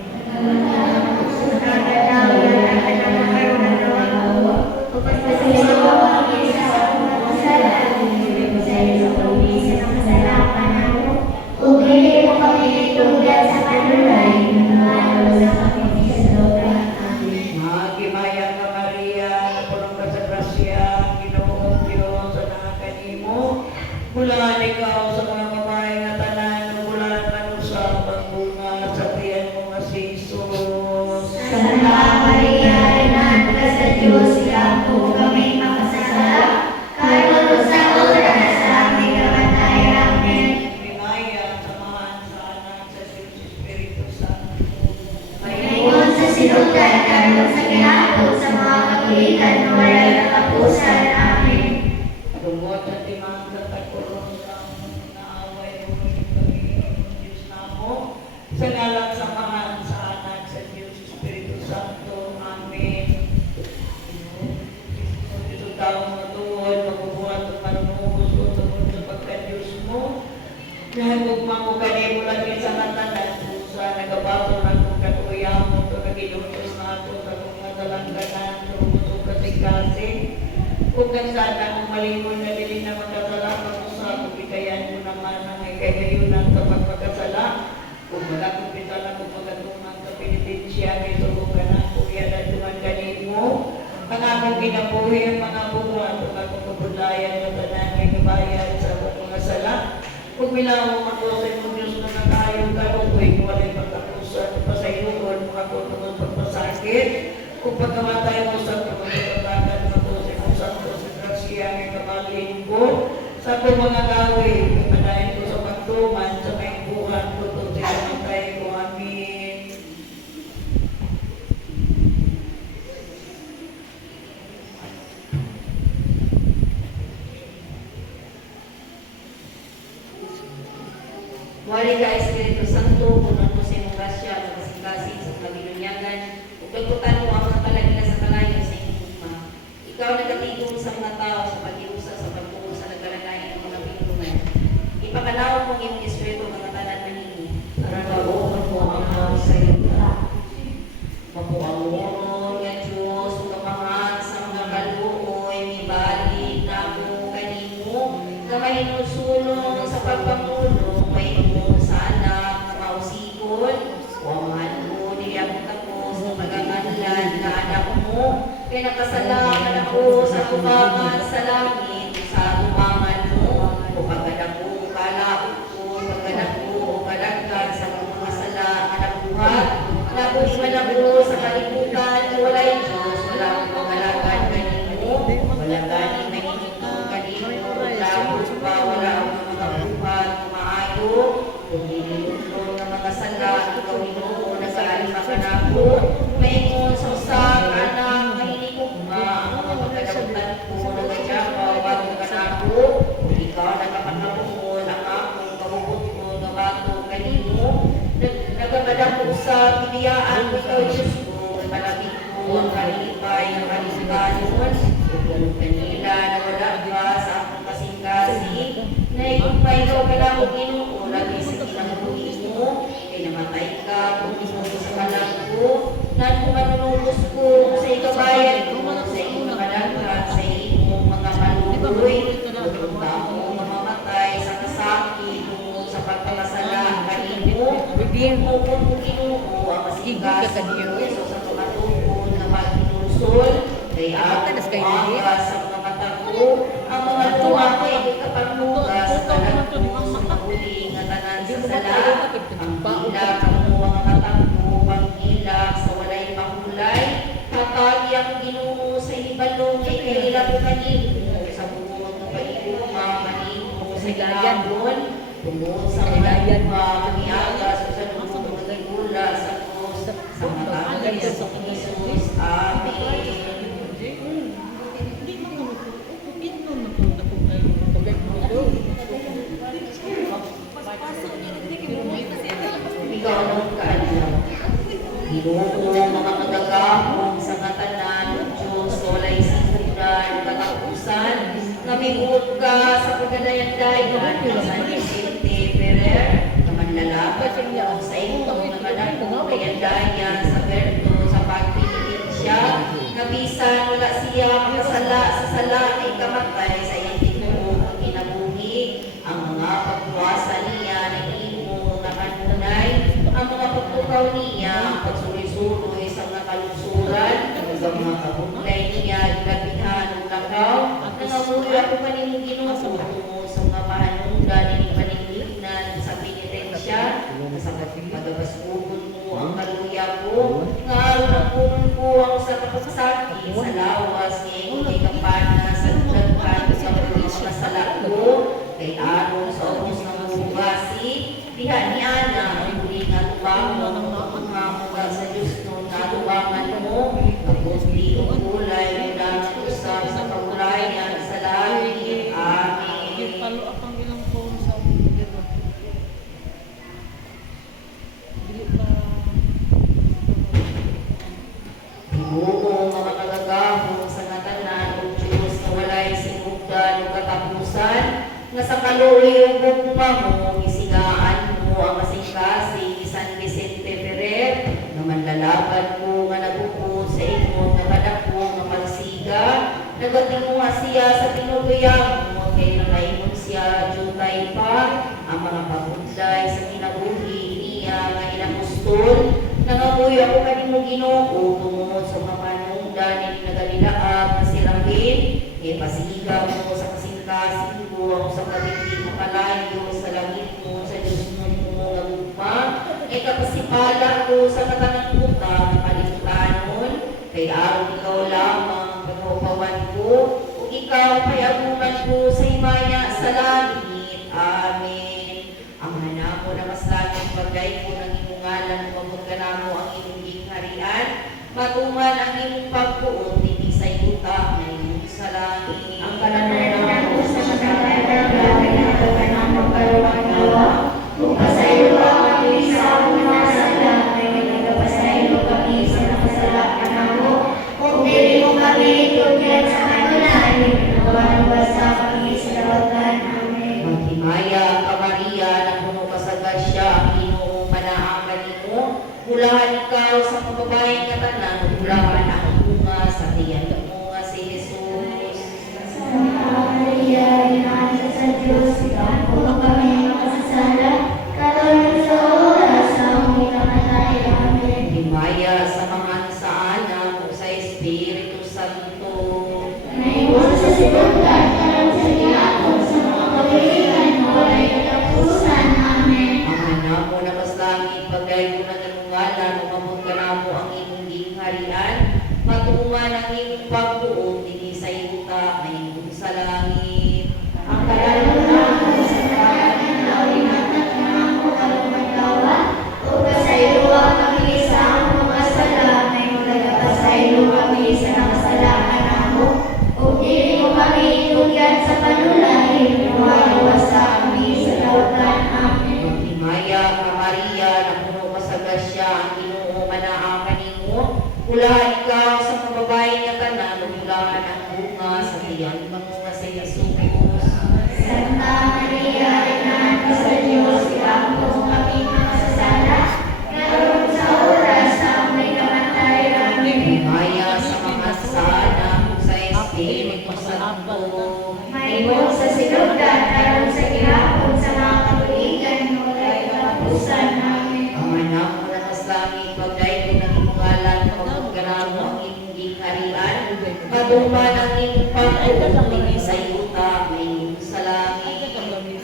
Magimaya ka Maria, napuno ka sa grasya, Ginoong Diyos, sa nakakanimo. Pulaan ikaw sa mga babae nga tanan, pulaan man sa pagbunga sa tiyan mo nga si Jesus. Santa Maria, Ina sa Diyos, siya po kami makasala, karon sa oras sa aming kamatayan. Amen. Maya, samahan sa anak sa Diyos Espiritu Santo. Mayroon sa sinugdan, karon sa gihapon, sa mga katuligan, na walay katapusan. Amen. Tungkol sa timang katagulong sa naaway mo kami ng Diyos namo, sa ngalan samahan sa anak sa Diyos Espiritu Santo. Amen. Ito taong matuod, magbubuhat at manunubos ko tungkol sa pagka-Diyos mo. Dahil magmang ko kanimo lagi sa natanan, sa nagabato na kong katuyaw mo, ito nagilutos na ako sa mga dalangganan, tumutok kasing-kasing. Kung nagsada mong malingon na dili na magkasala mo sa pagkikayan mo naman ang may kagayunan sa pagpagkasala. Kung wala kong pitala kung pagkatungan sa penitensya, may tulog ka na kung yan ang tuman kanimo. Ang akong kinabuhi ang mga buwan, kung akong kabudlayan ng tanan may kabayan sa mga sala. Kung milawang ako sa imong Diyos na nakayong kalukoy, kung wala'y pagkapusan, pasayuron mo ako tungkol pagpasakit. Kung pagkamatay mo sa pagpapatagan mo sa imong santo sa grasya ng kabalin ko, sa itong mga gawin, padahin ko sa pagtuman, sa may buhan ko ito sa matay ko. Amen. Muari ka Espiritu Santo, punon mo sa imong grasya, magkasing-kasing sa kabilunyagan, ug pagkutan mo ang mga palagila sa kalayo sa imong hukma. Ikaw nagatigong sa mga tao sa pag-iusa sa pagtuo sa nagkalanayan ng mga pinulungan. Ipakalaw mo ang imong Espiritu mga tanan manini, para mabuhon mo ang mga sa iyong mapuangunon nga Diyos, ug kamahan sa mga kaluoy, mibalik na mo kanimo, nga mahinusulong sa pagpamulong, mahimo sa anak, na mausikon, o amahan mo, niyang tapos, na maganganlan na anak mo, kaya nakasalaman ako sa tubangan sa langit, sa tubangan mo, o pagkadako, kalaot ko, pagkadako, kalagkan sa mga sala, anak buhat, nabuhi man ako sa kalibutan, walay Diyos, wala akong pangalagan kanino, wala ganing mahinitong kanino, labos pa, wala akong mga buhat, maayo, kung hinilulong ng mga sala, ikaw Ginoo, nasaalima ka na ako, maingon sa usang anak, mahinikugma, ang mga pagkadamutan ko, nagkadyapaw, bago ka na ako, ikaw nagkapagkapungon, ang akong kabubot ko, gabato kanino, nagkakadak ko sa bibiyaan ko ikaw, Diyos ko, malapit ko ang kalipay ng kalisiganon, upong kanila na wala ka sa akong kasing-kasing, na ikumpay ikaw kailangan Ginoo, lagi sa kinangbuhin mo, kay namatay ka, kung isuko sa kalang ko, nan kung manunubos ko sa ikabayan ko, sa iyong nakalagat, sa iyong mga maluloy, kung tao mamamatay sa kasakit, kung sa pagpapasala kanino, mo kung Ginoo ang masigas mo so sa tumatungkol na maghinusol kay ako umaga sa mga mata ko ang mga luha ko ay kapagmugas sa kalag ko sa mahuli nga tanan sa sala ang ilag mo ang mata ko ang ilag sa walay pangulay matagi ang Ginoo sa ibalong kay kaila ko kanino sa buong ng pag-iuma kanino sa gayabon tungod sa mga maniagas sa lubong ng gula sa krus sa mga sa Jesus. Amen. Ikaw ang kaalaw. Ginoo mga kagagahong sa katanan ng Diyos walay singudan katapusan namimut ka sa pagdadayan-dayan sa Vicente Ferrer na manlalapad niya sa iyong mga pagdadayan sa Berto sa pagpiliin siya nabisan wala siya makasala sa sala ay kamatay sa iyong tinuong kinabuhi ang mga pagkuwasa niya ng imo na kanunay ang mga pagtukaw niya ang pagsuri-suroy sa mga kalusuran ang mga kabuklay niya ilabihan ng lakaw nangamulo ako panimong Ginoo tungo sa mga pahanungdan ng paninglignan sa penitensya sa pagabasubon mo ang kaluya ko nga araw ng punon ko ang sa kapasakit sa lawas ngayon kay kapana sa lagkan sa mga masala ko kay araw sa ubos ng bugasi diha ni Ana ang huli nga tubangon mga sa Diyos no natubangan mo pagbuti o kulay mula ng usap sa pagulayan sa langit. Amen. Follow up ang ilang phone sa dito. Dili pa Ginoo mga kagagahong sa ngatanan o Diyos na walay sinugdan o katapusan nga sa kaluoy o gugma mo isigaan mo ang kasing-kasing San Vicente Ferrer nga manlalaban mo nga nagupod sa imo nga kadako nga pagsiga nagating mo nga siya sa tinutuyang mo kay nakaingon siya jutay pa ang mga pagudlay sa kinabuhi niya nga inapostol nangamuyo ako kanimo Ginoo tungod sa mga panungdan ni nagalilaag na sirapin kay pasigaw mo sa kasing-kasing ko ang sa kabigti mo kalayo sa langit mo sa Diyos mo nga gugma kay kapasipala ko sa katanang buta ng kaliputanon kay araw ikaw lamang pagkapawan ko o ikaw kay aguman ko sa imaya sa langit. Amen. Ang hanap mo na mas langit bagay ko ng imong ngalan pagod ka na mo ang imong harian matuman ang imong pagpuot hindi sa yuta na imong sa langit. Ang kalanay na ako sa mga kailangan na magkaroon ng Upasaylo kami sa mga sala, ngayon nagapasaylo kami sa nakasalakan ako. Kung dili mo kami itugyan sa kanulahin, nawaluwasa kami sa dawatan. Amen. Maghimaya ka Maria, na puno ka sa grasya, ang Ginoo manaakan nimo. Bulahan ikaw sa mga babaeng katanan, bulahan ang bunga sa tiyan mo nga si Jesus. Santa Maria, Ina sa Diyos, ikaw po kami makasasala, karon sa oras sa aming kamatay. Amen. Himaya sa mga anak sa Espiritu Santo. Naibon sa silunggan, karon sa gihapon, sa mga kawilingan, walay katapusan. Amen. Ang anak mo na maslangit, pagay mo na nanungalan, umabot ka na mo ang imong gingharian, matungan ang imong pagbuo, hindi sa yuta, ngayon sa langit. Ang kalulunan ko sa kayanan na ulinatak na ako kalumagawa, o pasaylo kami sa among mga sala, ngayon nagapasaylo kami sa nakasalaan ako, o dili mo kami itugyan sa panulahin, nawaluwasa kami sa dawatan. Amen. Maghimaya ka Maria, na puno ka sa grasya, ang Ginoo manaakan nimo. Bulahan ikaw sa mga babaeng nga tanan, bulahan ang bunga sa tiyan mo nga si Jesus. Santa Maria, Ina sa Diyos, ikaw po kami makasasala, karon sa oras sa aming kamatay. Amen. Himaya sa mga anak sa Espiritu Santo. Maibong sa silugdan, karon sa gihapon, sa mga kabuligan, walay katapusan. Amen. Ang anak mo na maslangit, pagday ko ng imong ngalan, pagkagana mo ang imong gingharian, maduman ang imong pagbuo, hindi sa yuta, ngayon sa langit.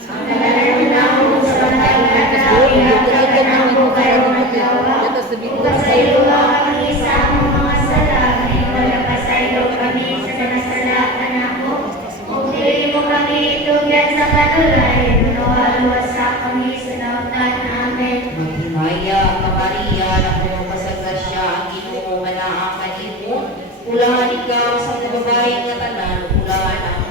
Ang kalulunan ko sa bantayan na pinagkakan ako karon magawa, upasaylo kami sa among mga sala, ngayon napasaylo kami sa kanasalakan ako. Kung dili mo kami itugyan sa panulahin, nawaluwasa kami sa dawatan. Amen. Maghimaya ka Maria, na puno ka sa grasya, ang Ginoo manaakan nimo. Ulahan ikaw sa mga babaeng nga tanan, ulahan ang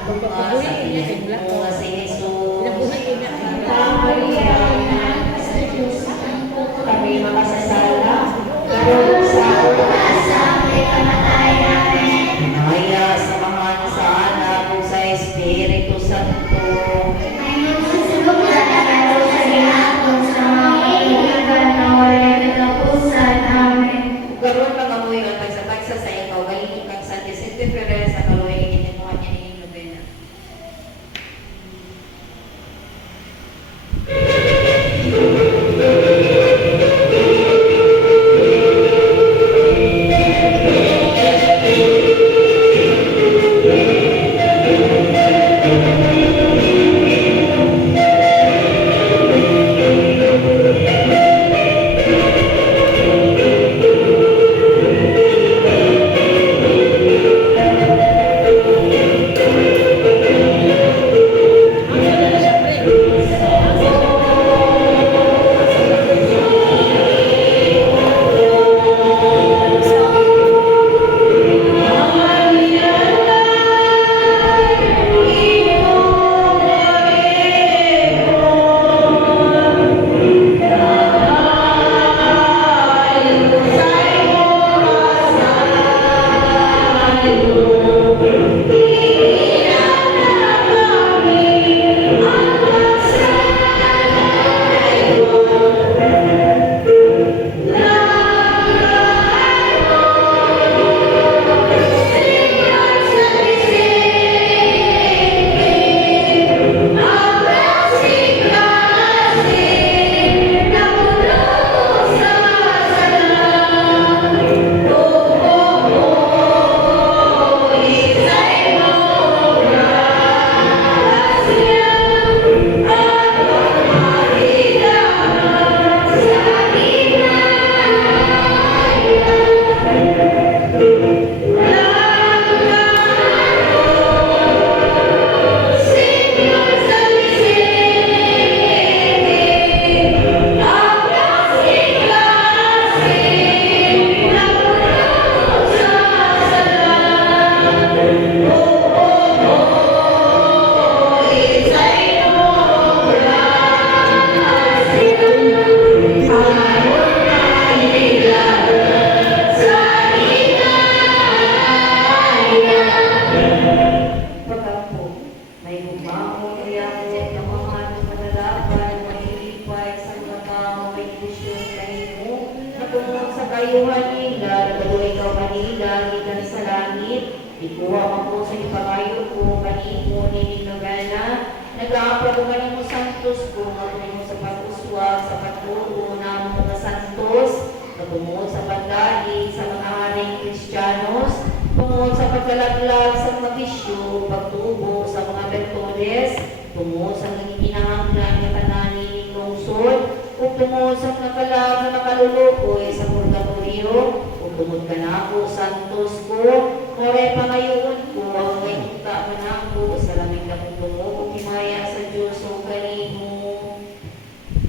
kayuhan nila, nagaluay ikaw kanila, gikan sa langit. Ikuha man ko sa ipangayo ko, kanimo nininagana. Nag-aapra ko kanimo santos ko, kanimo sa pag-uswag, sa pagturo na mga santos, natungod sa pagdali, sa mga haring Kristiyanos, tungod sa pagkalaglag sa mga bisyo, pagtubo sa mga bertodes, tungod sa nagkinahanglan nga tanani ni lungsod, ug tungod sa nakalag na nakalulukoy sa purgatorio, ug tungod kanako santos ko, moray pangayoon ko, ang may unta manako, sa lamig na tungo, ug himaya sa Diyos o kanimo.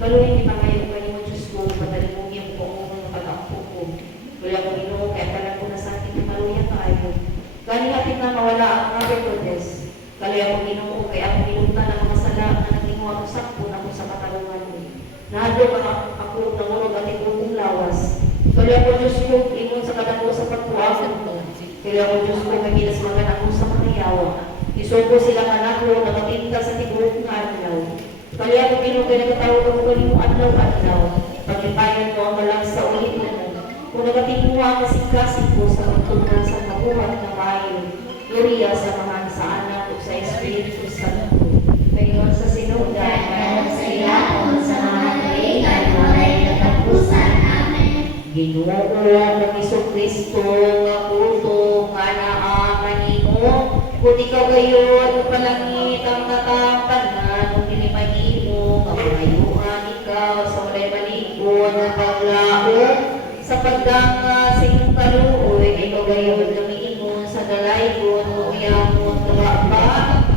Kaluhin ni pangayoon kanimo Diyos ko, patalimugin ko ang pag-ampo ko. Wala ko ginoo, kaya talang ko na sa akin maluya kaayo. Gani hapit na mawala ang mga bertodes. Kaya ako ginoo, kaya ako ginunta ng mga sala na naging ako sakpo na ko sa katalungan mo. Nahadlo ka ako nangurog at ikong lawas. Kaya ako Diyos ko, ingon sa kadako sa pagtuwasan mo. Kaya ako Diyos ko, kagilas mga ako sa mga yawa. Isuko silang anak ko na matinta sa tigurong nga adlaw. Kaya ako ginoo, kaya nagkatawag ako kanimo adlaw-adlaw. Pagipayan mo ang malang sa ulit mo. Kung nagatimuha ang kasing-kasing ko sa pagtunan sa mabuhat na mayo, Gloria sa mahal sa anak o sa Espiritu Santo. Ngayon sa sinugdan, Dalam sa ilahon sa mga tuwigan, walay katapusan. Amen. Ginoo ng Jesucristo nga puto nga naa kanimo, kung ikaw gayon palangit ang natapanan, kung dinimahimo, kapangayuhan ikaw sa walay malikon na paglaon, sa pagdanga sa iyong kaluoy, ikaw gayon gamiin sa dalaygon o iyamon tuwa pa,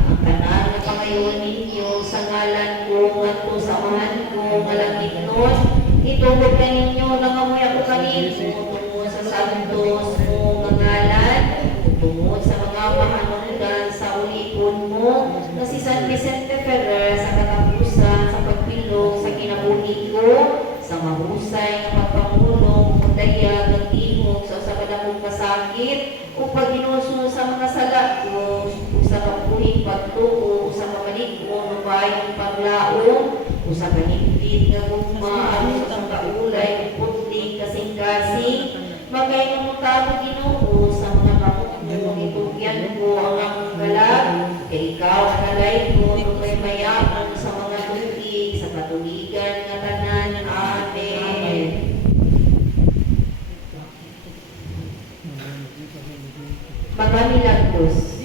ang tanan na pangayon ninyo sa ngalan ko, ngadto sa amahan ko, malangit nun, itubog ka ninyo nangamoy ako kanino, tungod sa santos mo nga ngalan, tungod sa mga mahanungdan sa ulipon mo, na si San Vicente Ferrer sa katapusan, sa pagpilog, sa kinabuhi ko, sa mahusay nga pagpamulong, dayag ng timog sa kadakong kasakit, o pagginuso sa mga salat ko, o sa kapuhin pagtuo, o sa kamalikon, o bayang paglaong, o sa kanipit nga gugma, o sa kaulay, o puting kasing-kasing, magay ng mutabo Ginoo sa mga kamukmong itugyan ko ang akong galag, kay ikaw ang nalay ko, o may mayaman sa mga tubig, sa katuligan nga tanan. Amen. Mga milagros.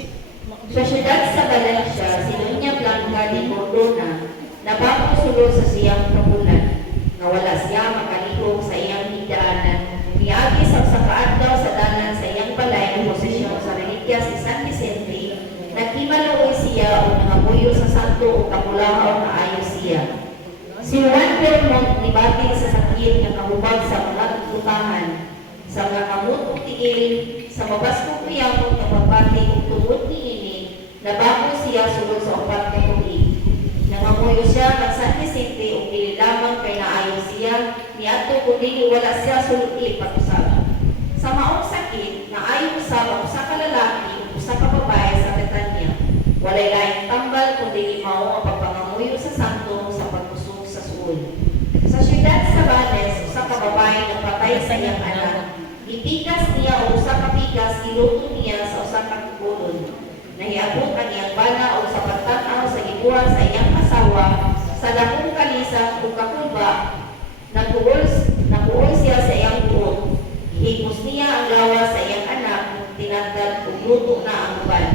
Sa siyudad sa Valencia, si Doña Blanca de Cordona, nabako sulod sa siyang kapulan, nga wala siya makalihog sa iyang higdaanan, niagi sa kaadlaw sa dalan sa iyang balay ng posisyon sa religias si San Vicente, naghimaluoy siya o nangabuyo sa santo o kapulahaw na ayo siya. Si Juan Belmont nibati sa sakit nga kahubag sa mga tutahan, sa mga kamot o tiil, sa mabaskong piyamot na pagpati o tungod niini, nabako siya sulod sa upat na tuig. Nangamuyo siya ng San Vicente o dili lamang kay naayo siya, niadto kundi wala siya sulod patusab. Sa maong sakit, naayo usab ang usa ka lalaki ug usa ka babae sa Betania. Walay laing tambal kundi mao ang pagpangamuyo sa santo sa pagkusog sa suol. Sa siyudad sa Banes, usa ka babae nagpatay sa iyang anak. Ipikas niya o usa ka pikas, iluto niya sa usa ka kulon. Nahiabot ang iyang bana o sa pagtanaw sa gibuhat sa iyang asawa, sa dakong kalisa o kakulba, nakuol siya sa iyang buhok. Ihipos niya ang lawas sa iyang anak, tinagdag o luto na ang uban.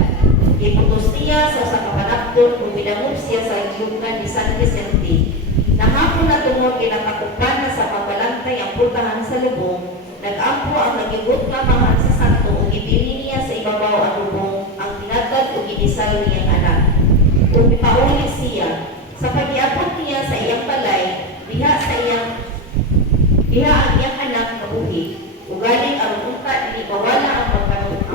Iputos niya sa usa ka panakton o pinamove siya sa ilugan ni San Vicente. Nahapon na tungod kinakakupan na sa pagbalantay ang putahan sa lubong, nag-ampo ang nagibot nga mahan sa santo o gibili niya sa ibabaw ang lubong, ang tinatag o ginisal niyang anak. Kung ipauli siya, sa pag-iabot niya sa iyang balay, diha ang iyang anak kabuhi. Ugaling ang unta, inibawala ang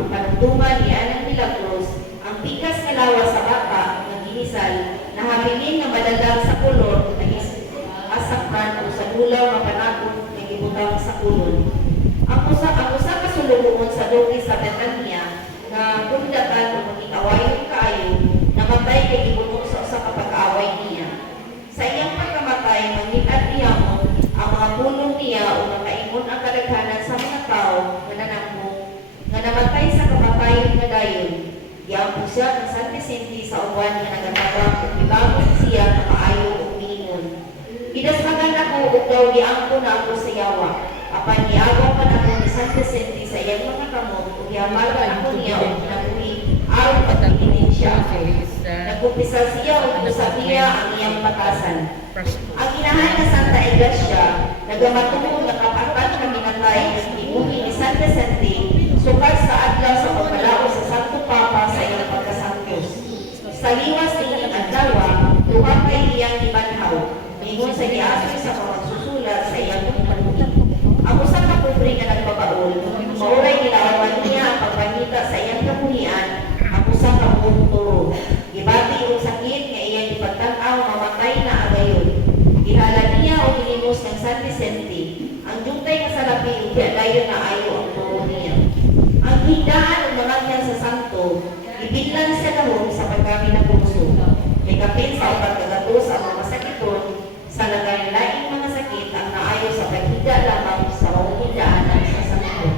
panuntungan ni Anang Milagros, ang pikas nga lawas sa bata nga ginisal, nahabilin nga madadag sa kulor, asakran o sa gulaw nga panakot nga gibutang sa kulon. Ang usa ka sulubungon sa dugi sa Betania nga kundatan o maging-awayon kaayo, namatay kay gibuno sa usa ka pag-aaway niya. Sa iyang pagkamatay, mangitan niya mo ang mga pulong niya o makaingon ang kadaghanan sa Giampo siya ng San Vicente sa uban nga nagatawag ug gibangon siya na maayo ug miingon. Gidasmagan ako ug daw giangko na ako sa yawa. Apan giagaw pa nako ni San Vicente sa iyang mga kamot ug gihambagan ako niya og kinabuhi aron pagpiliin siya ako. Nagkumpisa siya ug sabiya ang iyang batasan. Ang inahan na Santa Iglesia, nagamatungod na kapapat na minatay ng ibuhi ni San Vicente, sukat sa adlaw sa pagkalao sa Santo Papa sa iyang pagkasantos. Sa liwas ni adlaw, duha kay iyang ibanhaw, mingon sa giasoy sa pagsusulat sa iyang pagpanuhi. Ako sa kapobre nga nagbabaol, mauray gilaawan niya ang pagpangita sa iyang kabuhian, ako sa kabunturo. Gibati og sakit nga iyang ipagtanaw mamatay na agayon. Gihalad niya o gilimos ng San Vicente. Ang jutay nga salapi ug dayon na ayo ang tuo niya. Ang hindaan ug mga niya sa santo, ibinlan sa lahom sa pagkami ng puso. Kay kapin sa upat kagatos ang mga sakiton, sa nagalaing mga sakit ang naayo sa paghinda lamang sa mawang hindaanan sa santo.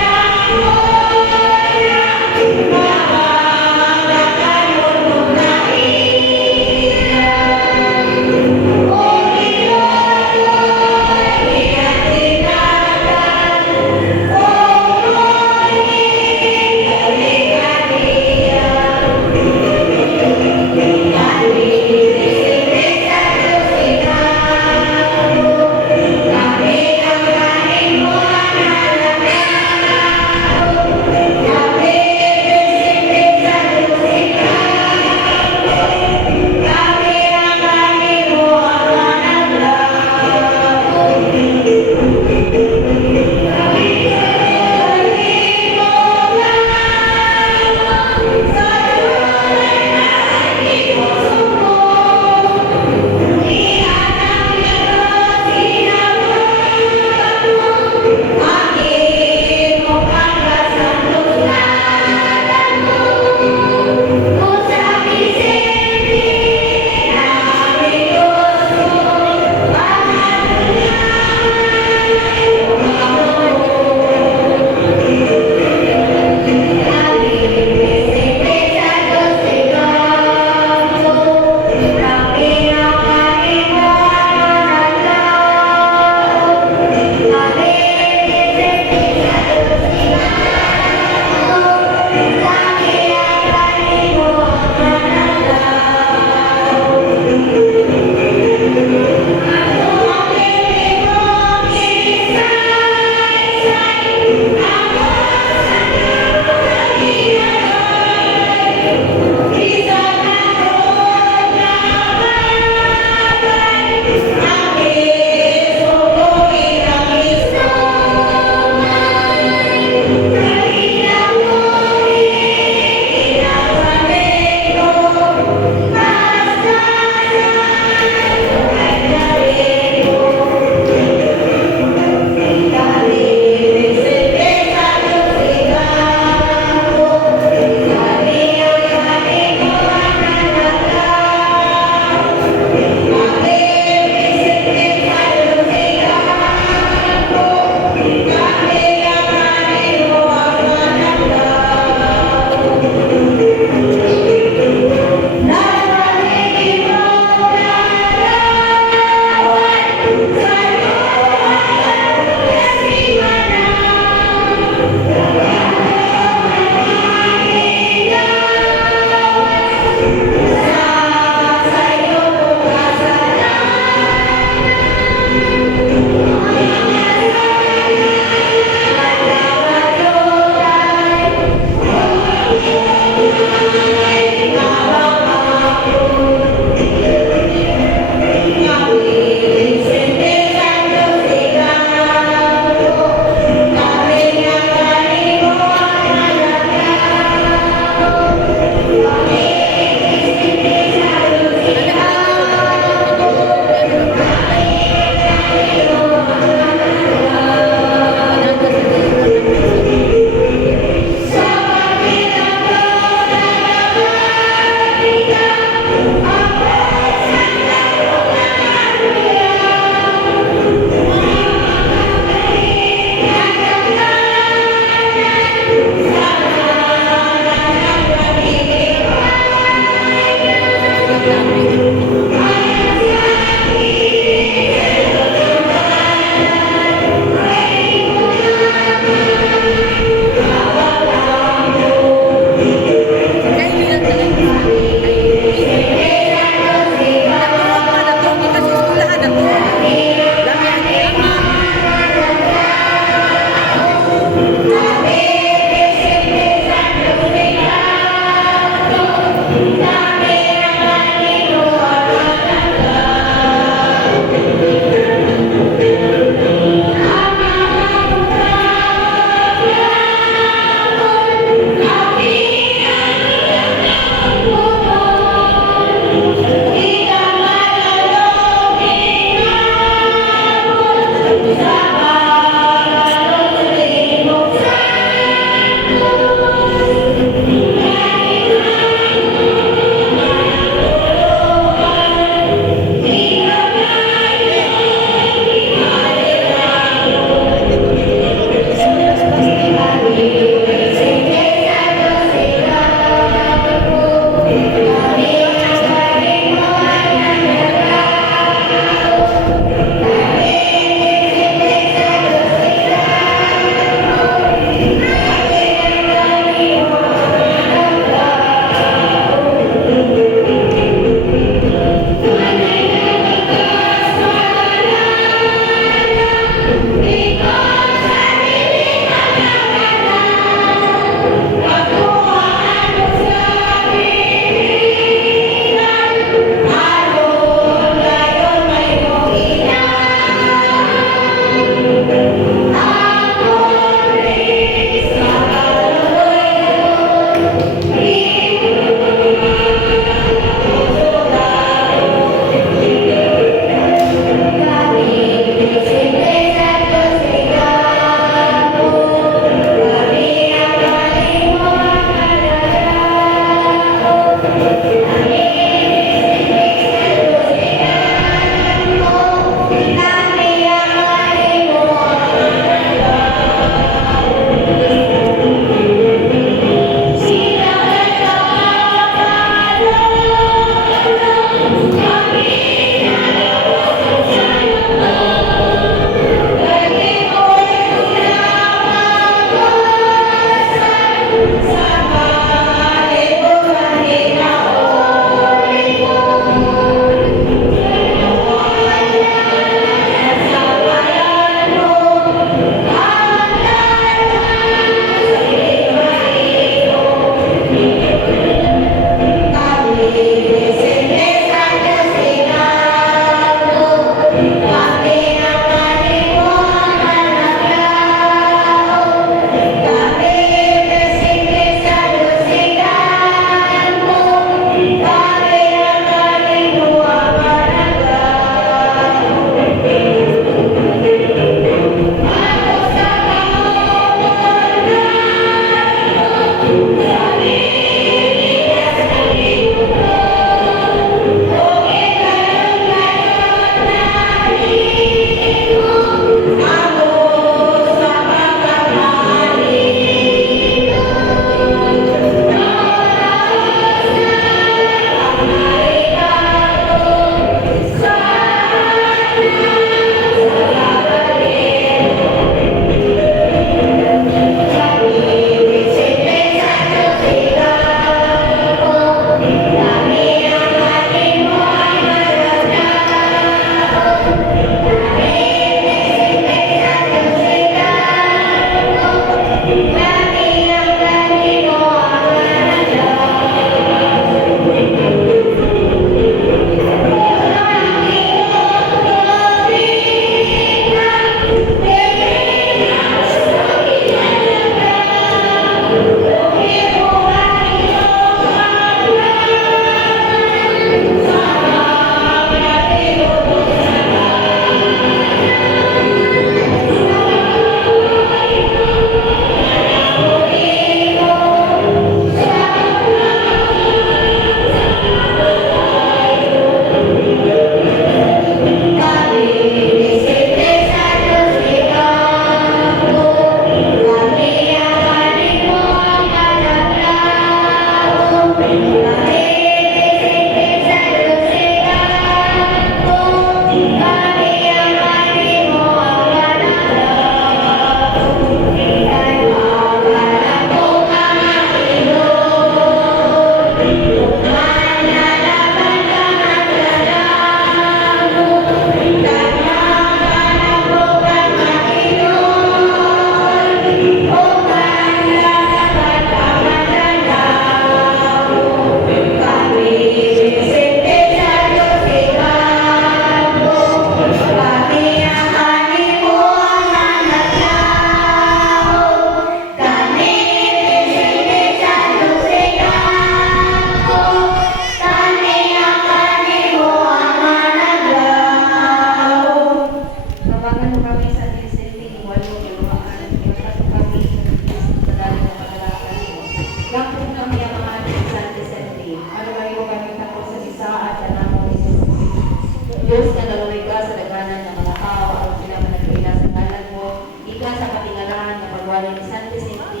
ni San Vicente,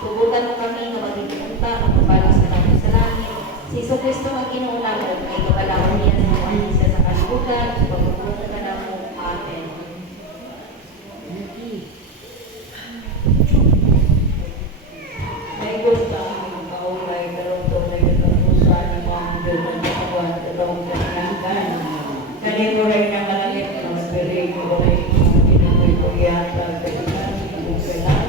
tugutan mo kami na maging punta, magpapalo sa langit sa langit. Si Iso Cristo ang kinuuna mo, ay kabalawang niya sa mga isa sa kalibutan, pagpupunta ka na mo. Amen. May gusto ang kaulay, karong na katapusan ng mga Diyos ng katawan, dalawang kanyakan. Kanino rin na malangit ng Espiritu ko rin ang pinukoy ko yata, kailan, kailan.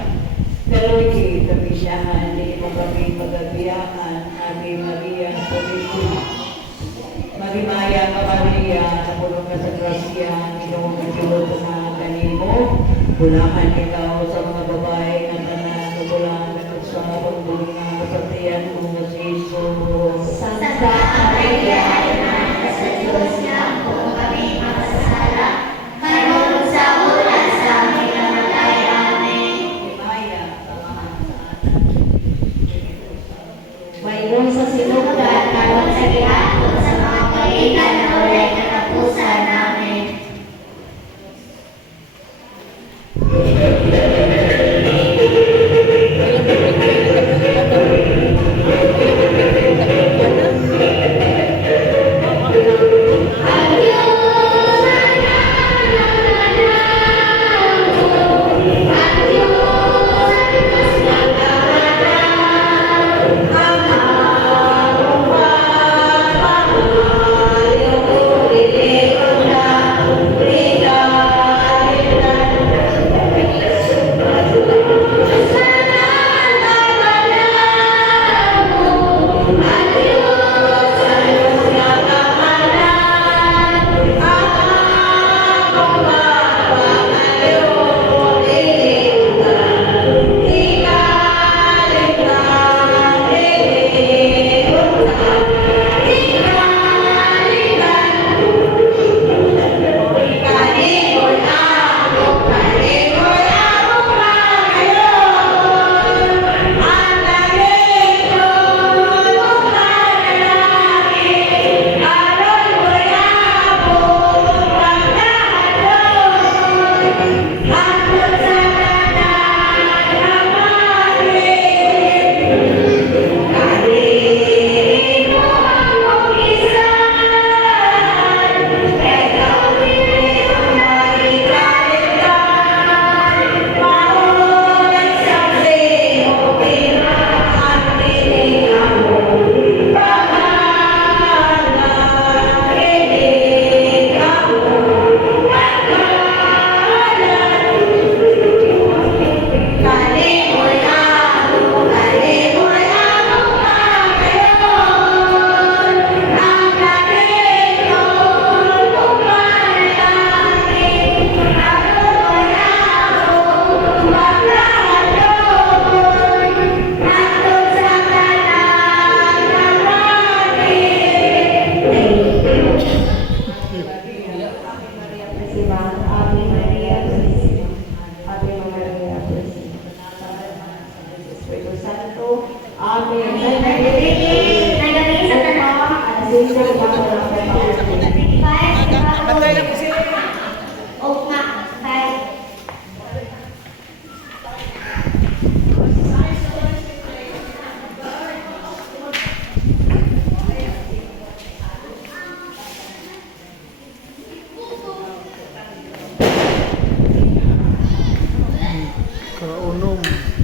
Kalugi, kabisyahan, di mo kami magabiyaan, Ave Maria, Purisima. Magimaya ka Maria, napulong ka sa grasya, Ginoo ng Diyos sa mga kanimo. Bulahan ikaw sa mga babae na tanan, bulahan ka sa mga pagbulungan sa tiyan mo si Jesus. Santa Maria, Ina sa Diyos na kung kami makasala, ngayon sa oras sa aming namatay. Amen. Magimaya ka mga Mayroon sa sinugdan, Karon sa gihapon sa mga kainan na walay katapusan. Amen. Kaunom.